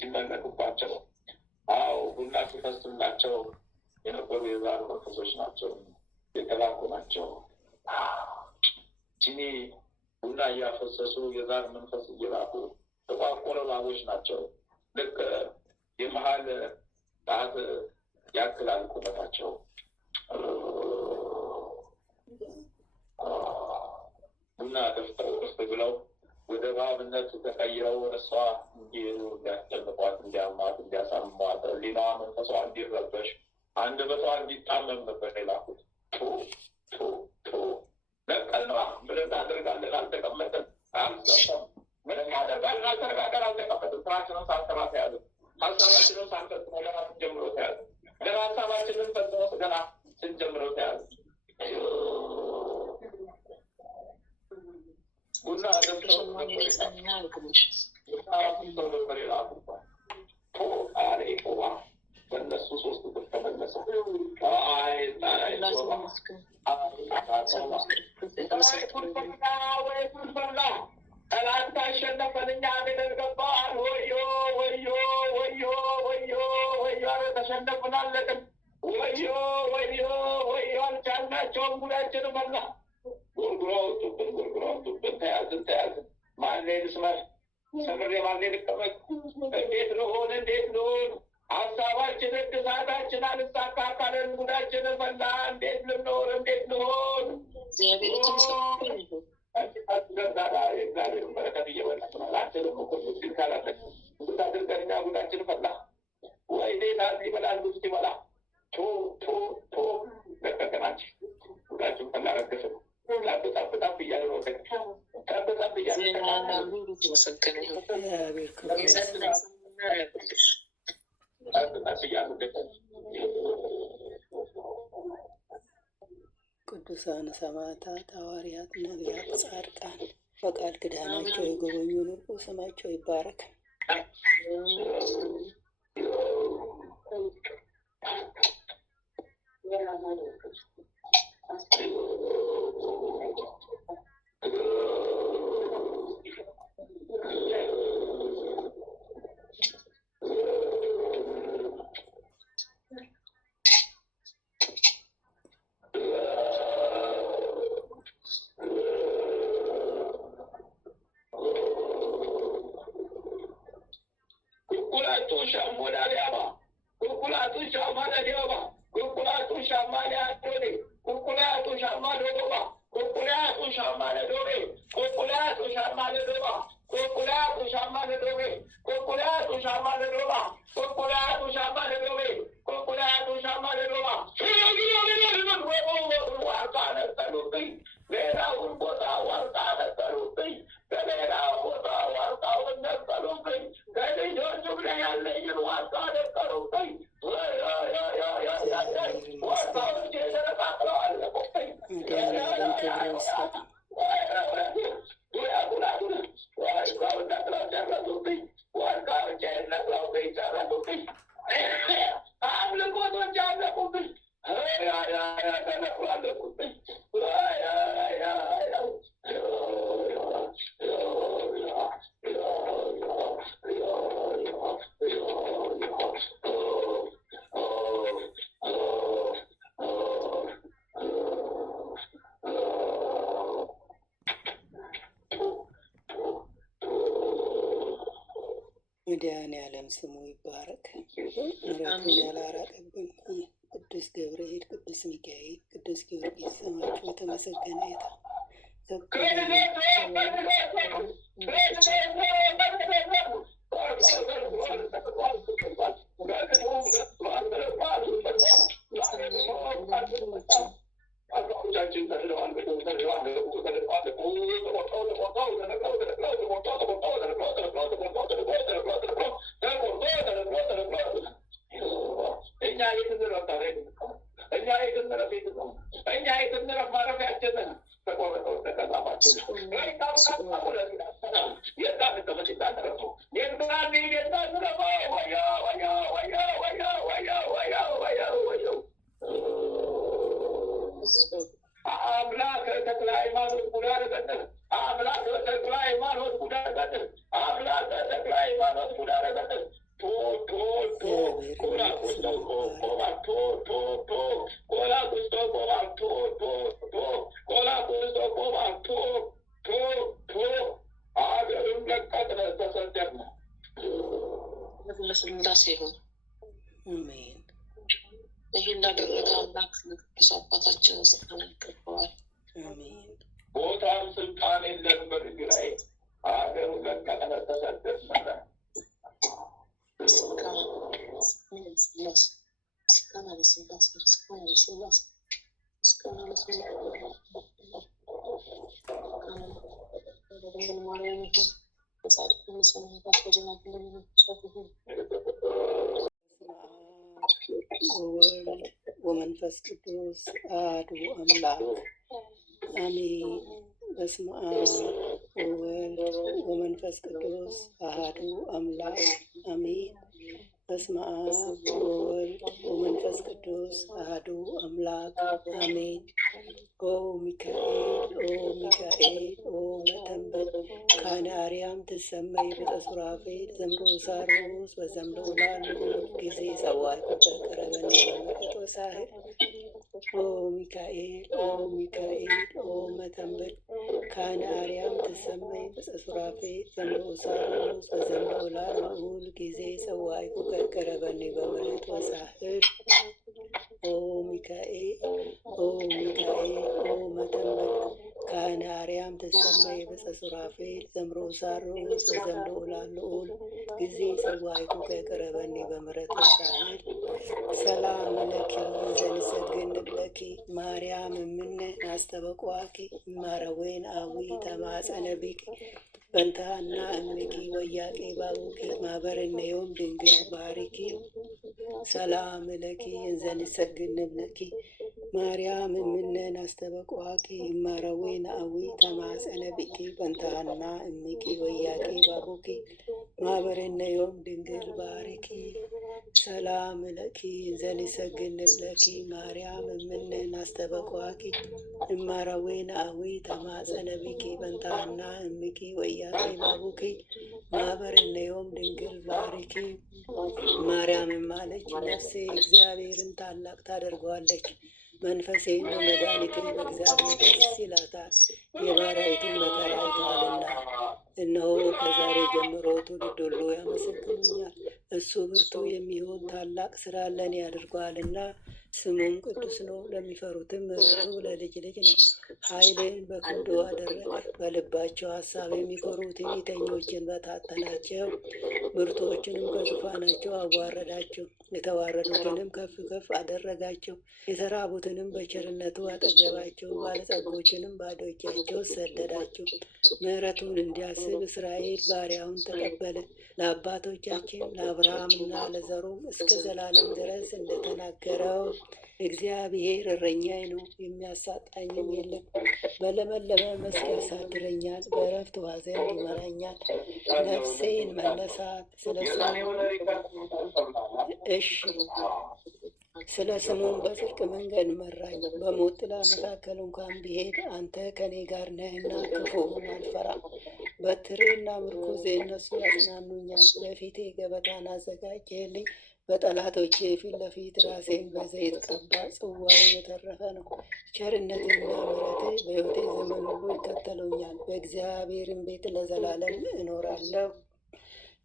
ሲመለኩባቸው ቡና ሲፈስላቸው የነበሩ የዛር መንፈሶች ናቸው፣ የተላኩ ናቸው። ሲኒ ቡና እያፈሰሱ የዛር መንፈስ እየላኩ ተቋቆረ እባቦች ናቸው። ልክ የመሀል ጣት ያክላል ቁመታቸው። ቡና ጠፍተው ብለው ወደ እባብነት ተቀይረው እሷ እንዲሄዱ እንዲያስጨንቋት፣ እንዲያማት፣ እንዲያሳምሟት፣ ሊናዋ መንፈሷ እንዲረበሽ፣ አንደበቷ እንዲጣመም ነበር የላኩት። ነቀልነዋ ምንም አደርጋለን አልተቀመጥን፣ ምንም አደርጋለን አልተረጋገር አልተቀመጥን። ስራችንን ሳንሰራ ተያዘ፣ ሀሳባችንን ሳንፈጽሞ ገና ስንጀምሮ ተያዘ፣ ገና ሀሳባችንን ፈጽሞ ገና ስንጀምሮ ተያዘ። ቡና ደብተው ነበር የላኩት። በእነሱ ሶስት ቁጥር ተመለሰ። ጠላት ታሸነፈን፣ እኛ ገደል ገባን። ወዮ ወዮ ወዮ ወዮ ወዮ! ተሸነፍን፣ አለቅን። ወዮ ወዮ ወዮ! አልቻልናቸውም። ጉዳችን መላ። ጉርጉሮ ወጡብን፣ ጉርጉሮ ወጡብን። ተያዝን፣ ተያዝን። ማን ልስመር? ሰምሬ ማን ልቀመጥ? እንዴት ልሆን? እንዴት ልሆን? ሀሳባችን እድሳታችን አልሳካ ካለን ጉዳችን ፈላ። እንዴት ልኖር? እንዴት ልሆን? እግዚአብሔር በረከት እየበላትናል። አንተ ደግሞ ኮሚሽን ካላለ እንግዲህ አድርገንኛ ጉዳችን ፈላ። ወይኔ ታዚ ይበላል ጉድ ይበላ። ለቀቀናችን፣ ጉዳችን ፈላ። ረገፍ ጠብጣብ እያለ ነው ጠብጣብ እያለ ቅዱሳን ሰማዕታት፣ ሐዋርያት፣ ነቢያት፣ ጻድቃን በቃል ኪዳናቸው የጎበኙን ሁሉ ስማቸው ይባረክ። መድኃኔዓለም ስሙ ይባረክ። ምሕረቱን ያላራቀብን ቅዱስ ገብርኤል፣ ቅዱስ ሚካኤል፣ ቅዱስ ጊዮርጊስ ስማቸው የተመሰገነ ይታ ይህን ላደረገ አምላክ ለቅዱስ አባታችን ምስጋና ይገባዋል። አሜን። ቦታም ስልጣን የለም በልጁ ላይ ሀገሩ ለቀቀ ተሰደድ መረ ምስጋና ለስላሴ ምስጋና ለስላሴ ምስጋና ለስላሴ ምስጋና ለስላሴ ድንግል ማርያም ይሁን በጻድቃን ሰማዕታት በደናግል መነኮሳት ይሁን። ወወልድ ወመንፈስ ቅዱስ አሐዱ አምላክ አሜን። በስመ አብ ወወልድ ወመንፈስ ቅዱስ አሐዱ አምላክ አሜን። በስመ አብ ወወልድ ወመንፈስ ቅዱስ አሐዱ አምላክ አሜን። ኦ ሚካኤል ኦ ሚካኤል ኦ መተንብል ካነ አርያም ትሰመይ በተሱራፌል ዘምሮ ሳሮስ በዘምሮ ላሉ ጊዜ ሰዋይ በቀረበኒ በመቀጦ ሳህል ኦ ሚካኤል ኦ ሚካኤል ኦ መተንብል ካነ አርያም ትሰመይ በተሱራፌል ዘምሮ ሳሮስ በዘምሮ ላሉ ጊዜ ሰዋይ በቀረበኒ በመቀጦ ሳህል ኦ ሚካኤል ኦ ሚካኤል ኦ መተንብል ካነ አርያም ትሰመይ በተሱራፌል ዘምሮ ሳሮስ በዘምሮ ላልዑል ጊዜ ሰዋይኩ ከቅረበኒ በምሕረት ወሳህል ሰላም ለኪ ዘንሰግድ ለኪ ማርያም እምነ አስተበቋኪ ማረዌን አዊ ተማጸነ ቢቂ በንታና እምኪ ወያቄ ባቡኪ ማበረነዮም ድንግል ባሪኪ ሰላም ለኪ እንዘንሰግድ ለኪ ማርያም እምነን አስተበቋቂ ማረዌን አዊ ተማጸነ ቢቂ በንታና እምቂ ወያቄ ባቡኪ ማበረነዮም ድንግል ባሪኪ ሰላም ለኪ እንዘንሰግድ ለኪ ማርያም እምነን አስተበቋቂ ማረዌን አዊ ተማጸነ ቢቂ በንታና እምቂ ወያቄ ባቡኪ ማበረነዮም ድንግል ባሪኪ ማርያምን ማለች ነፍሴ እግዚአብሔርን ታላቅ ታደርገዋለች። መንፈሴ በመድኃኒቴ በእግዚአብሔር ደስ ይላታል፣ የባሪያይቱን መከራ አይተዋልና። እነሆ ከዛሬ ጀምሮ ትውልድ ሁሉ ያመሰግኑኛል። እሱ ብርቱ የሚሆን ታላቅ ስራ ለእኔ አድርጓልና፣ ስሙም ቅዱስ ነው። ለሚፈሩትም ምሕረቱ ለልጅ ልጅ ነው። ኃይልን በክንዱ አደረገ። በልባቸው ሀሳብ የሚኮሩ ትዕቢተኞችን በታተናቸው። ብርቱዎችንም ከዙፋናቸው አዋረዳቸው። የተዋረዱትንም ከፍ ከፍ አደረጋቸው። የተራቡትንም በቸርነቱ አጠገባቸው። ባለጸጎችንም ባዶ እጃቸው ሰደዳቸው። ምሕረቱን እንዲያስብ እስራኤል ባሪያውን ተቀበለ። ለአባቶቻችን ለአብርሃምና ለዘሩም እስከ ዘላለም ድረስ እንደተናገረው እግዚአብሔር እረኛዬ ነው፣ የሚያሳጣኝም የለም። በለመለመ መስክ ያሳድረኛል፣ በዕረፍት ውኃ ዘንድ ይመራኛል። ነፍሴን መለሳት፣ ስለ ስሙም በጽድቅ መንገድ መራኝ። በሞት ጥላ መካከል እንኳን ብሄድ አንተ ከኔ ጋር ነህና ክፉውን አልፈራም። በትሬና ምርኩዜ እነሱ ያጽናኑኛል። በፊቴ ገበታን አዘጋጀህልኝ፣ በጠላቶቼ ፊት ለፊት ራሴን በዘይት ቀባ። ጽዋዬ የተረፈ ነው። ቸርነትና ምሕረት በሕይወቴ ዘመን ሁሉ ይከተሉኛል። በእግዚአብሔርም ቤት ለዘላለም እኖራለሁ።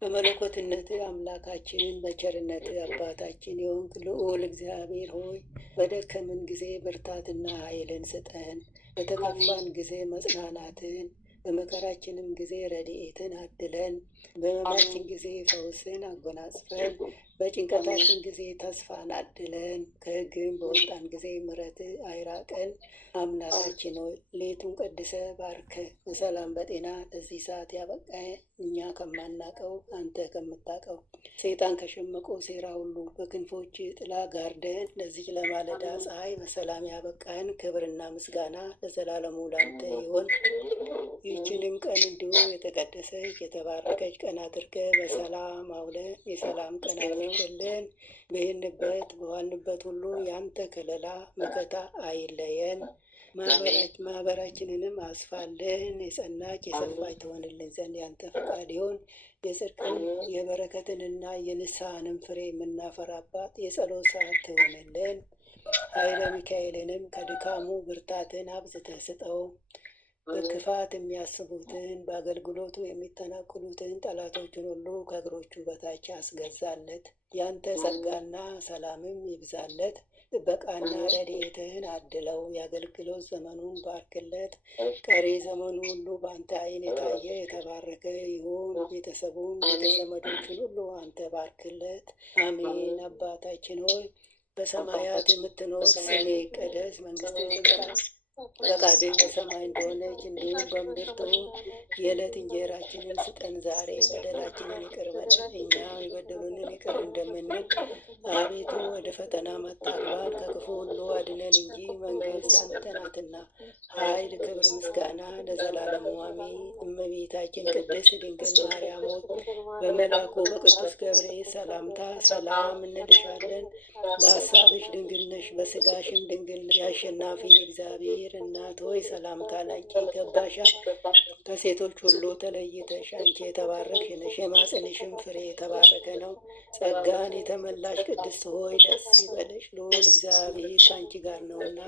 በመለኮትነት አምላካችንን በቸርነት አባታችን የሆንክ ልዑል እግዚአብሔር ሆይ በደከምን ጊዜ ብርታትና ኃይልን ስጠን። በተከፋን ጊዜ መጽናናትን፣ በመከራችንም ጊዜ ረድኤትን አድለን። በሕመማችን ጊዜ ፈውስን አጎናጽፈን። በጭንቀታችን ጊዜ ተስፋን አድለን። ከሕግም በወጣን ጊዜ ምሕረት አይራቀን። አምላካችን ሆይ ሌቱን ቀድሰ ባርከ በሰላም በጤና ለዚህ ሰዓት ያበቃህ እኛ ከማናቀው አንተ ከምታቀው ሰይጣን ከሸመቀው ሴራ ሁሉ በክንፎች ጥላ ጋርደን ለዚህ ለማለዳ ፀሐይ በሰላም ያበቃን። ክብርና ምስጋና ለዘላለሙ ላንተ ይሆን። ይህችንም ቀን እንዲሁ የተቀደሰች የተባረከች ቀን አድርገ በሰላም አውለን የሰላም ቀን አድርገልን። በሄድንበት በዋልንበት ሁሉ ያንተ ከለላ መከታ አይለየን። ማህበራችንንም አስፋልን። የጸናች የሰፋች ትሆንልን ዘንድ ያንተ ፈቃድ ይሆን። የጽድቅን የበረከትንና የንስሐንም ፍሬ የምናፈራባት የጸሎት ሰዓት ትሆንልን። ኃይለ ሚካኤልንም ከድካሙ ብርታትን አብዝተህ ስጠው። በክፋት የሚያስቡትን በአገልግሎቱ የሚተናክሉትን ጠላቶችን ሁሉ ከእግሮቹ በታች አስገዛለት። ያንተ ጸጋና ሰላምም ይብዛለት። ጥበቃና ረድኤትህን አድለው። የአገልግሎት ዘመኑን ባርክለት። ቀሪ ዘመኑ ሁሉ በአንተ ዓይን የታየ የተባረከ ይሁን። ቤተሰቡን ቤተዘመዶችን ሁሉ አንተ ባርክለት። አሜን። አባታችን ሆይ በሰማያት የምትኖር ስምህ ይቀደስ፣ መንግስትህ ትምጣ፣ ፈቃድህ በሰማይ እንደሆነች እንዲሁም በምድር ትሁን። የዕለት እንጀራችንን ስጠን ዛሬ፣ በደላችንን ይቅር በለን እኛም የበደሉንን ይቅር እንደምንል። አቤቱ ወደ ፈተና አታግባን፣ ከክፉ ሁሉ አድነን እንጂ መንግስት ያንተ ናትና፣ ኃይል፣ ክብር፣ ምስጋና ለዘላለሙ አሜን። እመቤታችን ቅድስት ድንግል ማርያም ሆይ በመልአኩ በቅዱስ ገብርኤል ሰላምታ ሰላም እንልሻለን። በሀሳብሽ ድንግል ነሽ፣ በስጋሽም ድንግል ነሽ። የአሸናፊ እግዚአብሔር እናት ሆይ ሰላምታ ላንቺ ይገባሻል። ከሴቶች ሁሉ ተለይተሽ አንቺ የተባረክሽ ነሽ፣ የማኅፀንሽም ፍሬ የተባረከ ነው። ጸጋን የተመላሽ ቅድስት ሆይ ደስ ይበልሽ፣ ልዑል እግዚአብሔር ከአንቺ ጋር ነውና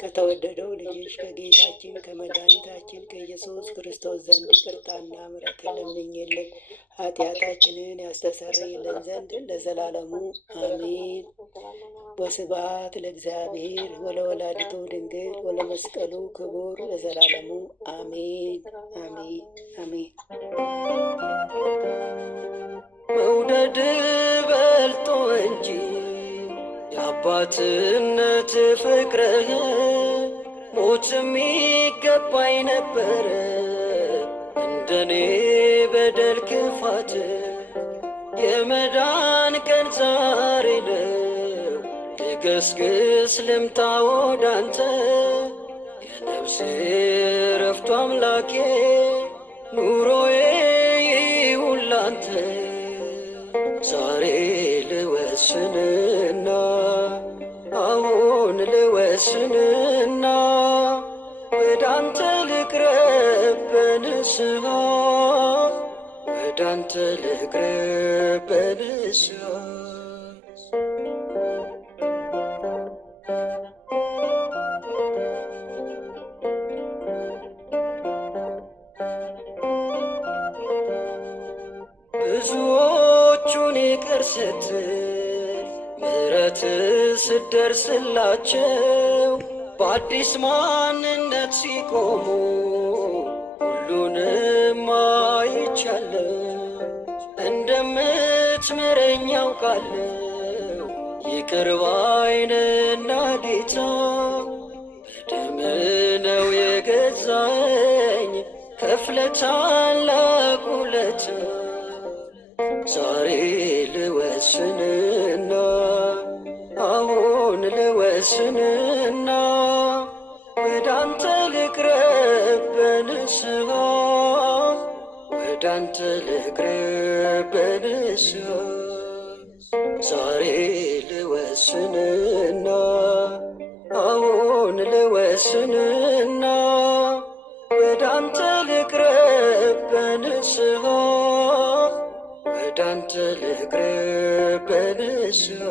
ከተወደደው ልጅሽ ከጌታችን ከመድኃኒታችን ከኢየሱስ ክርስቶስ ዘንድ ይቅርታና ምሕረት ለምኝልን ኃጢአታችንን ያስተሰርይልን ዘንድ ለዘላለሙ አሜን። ወስብሐት ለእግዚአብሔር ወለወላዲቱ ድንግል ወለመስቀሉ ክቡር ለዘላለሙ አሜን አሜን አሜን። መውደድ በልጦ እንጂ የአባትነት ፍቅርህ ሞትም ይገባኝ ነበረ እንደኔ በደል ክፋት። የመዳን ቀን ዛሬ ነው፣ ልገስግስ ልምጣ ወዳንተ። የነፍሴ ረፍቱ አምላኬ ኑሮዬ ይሁን ላንተ። ዛሬ ልወስንና አሁን ልወስንና ወዳንተ ልቅረብ በንስሐ ወዳንተ ልቅረብ በንስሐ። ብዙዎቹን ይቅር ስትል ምሕረት ስትደርስላቸው በአዲስ ማንነት ሲቆሙ ሁሉንም አይቻለሁ። እንደምትምረኝ አውቃለሁ፣ ይቅር ባይ ነህና ጌታ። በደምህ ነው የገዛኸኝ ከፍለህ ታላቅ ውለታ። ዛሬ ልወስንና አሁን ልወስንና ወዳንተ ልቅረብ በንስሐ ወዳንተ ልቅረብ በንስሐ። ዛሬ ልወስንና አሁን ልወስንና ወዳንተ ልቅረብ በንስሐ ወዳንተ ልቅረብ በንስሐ።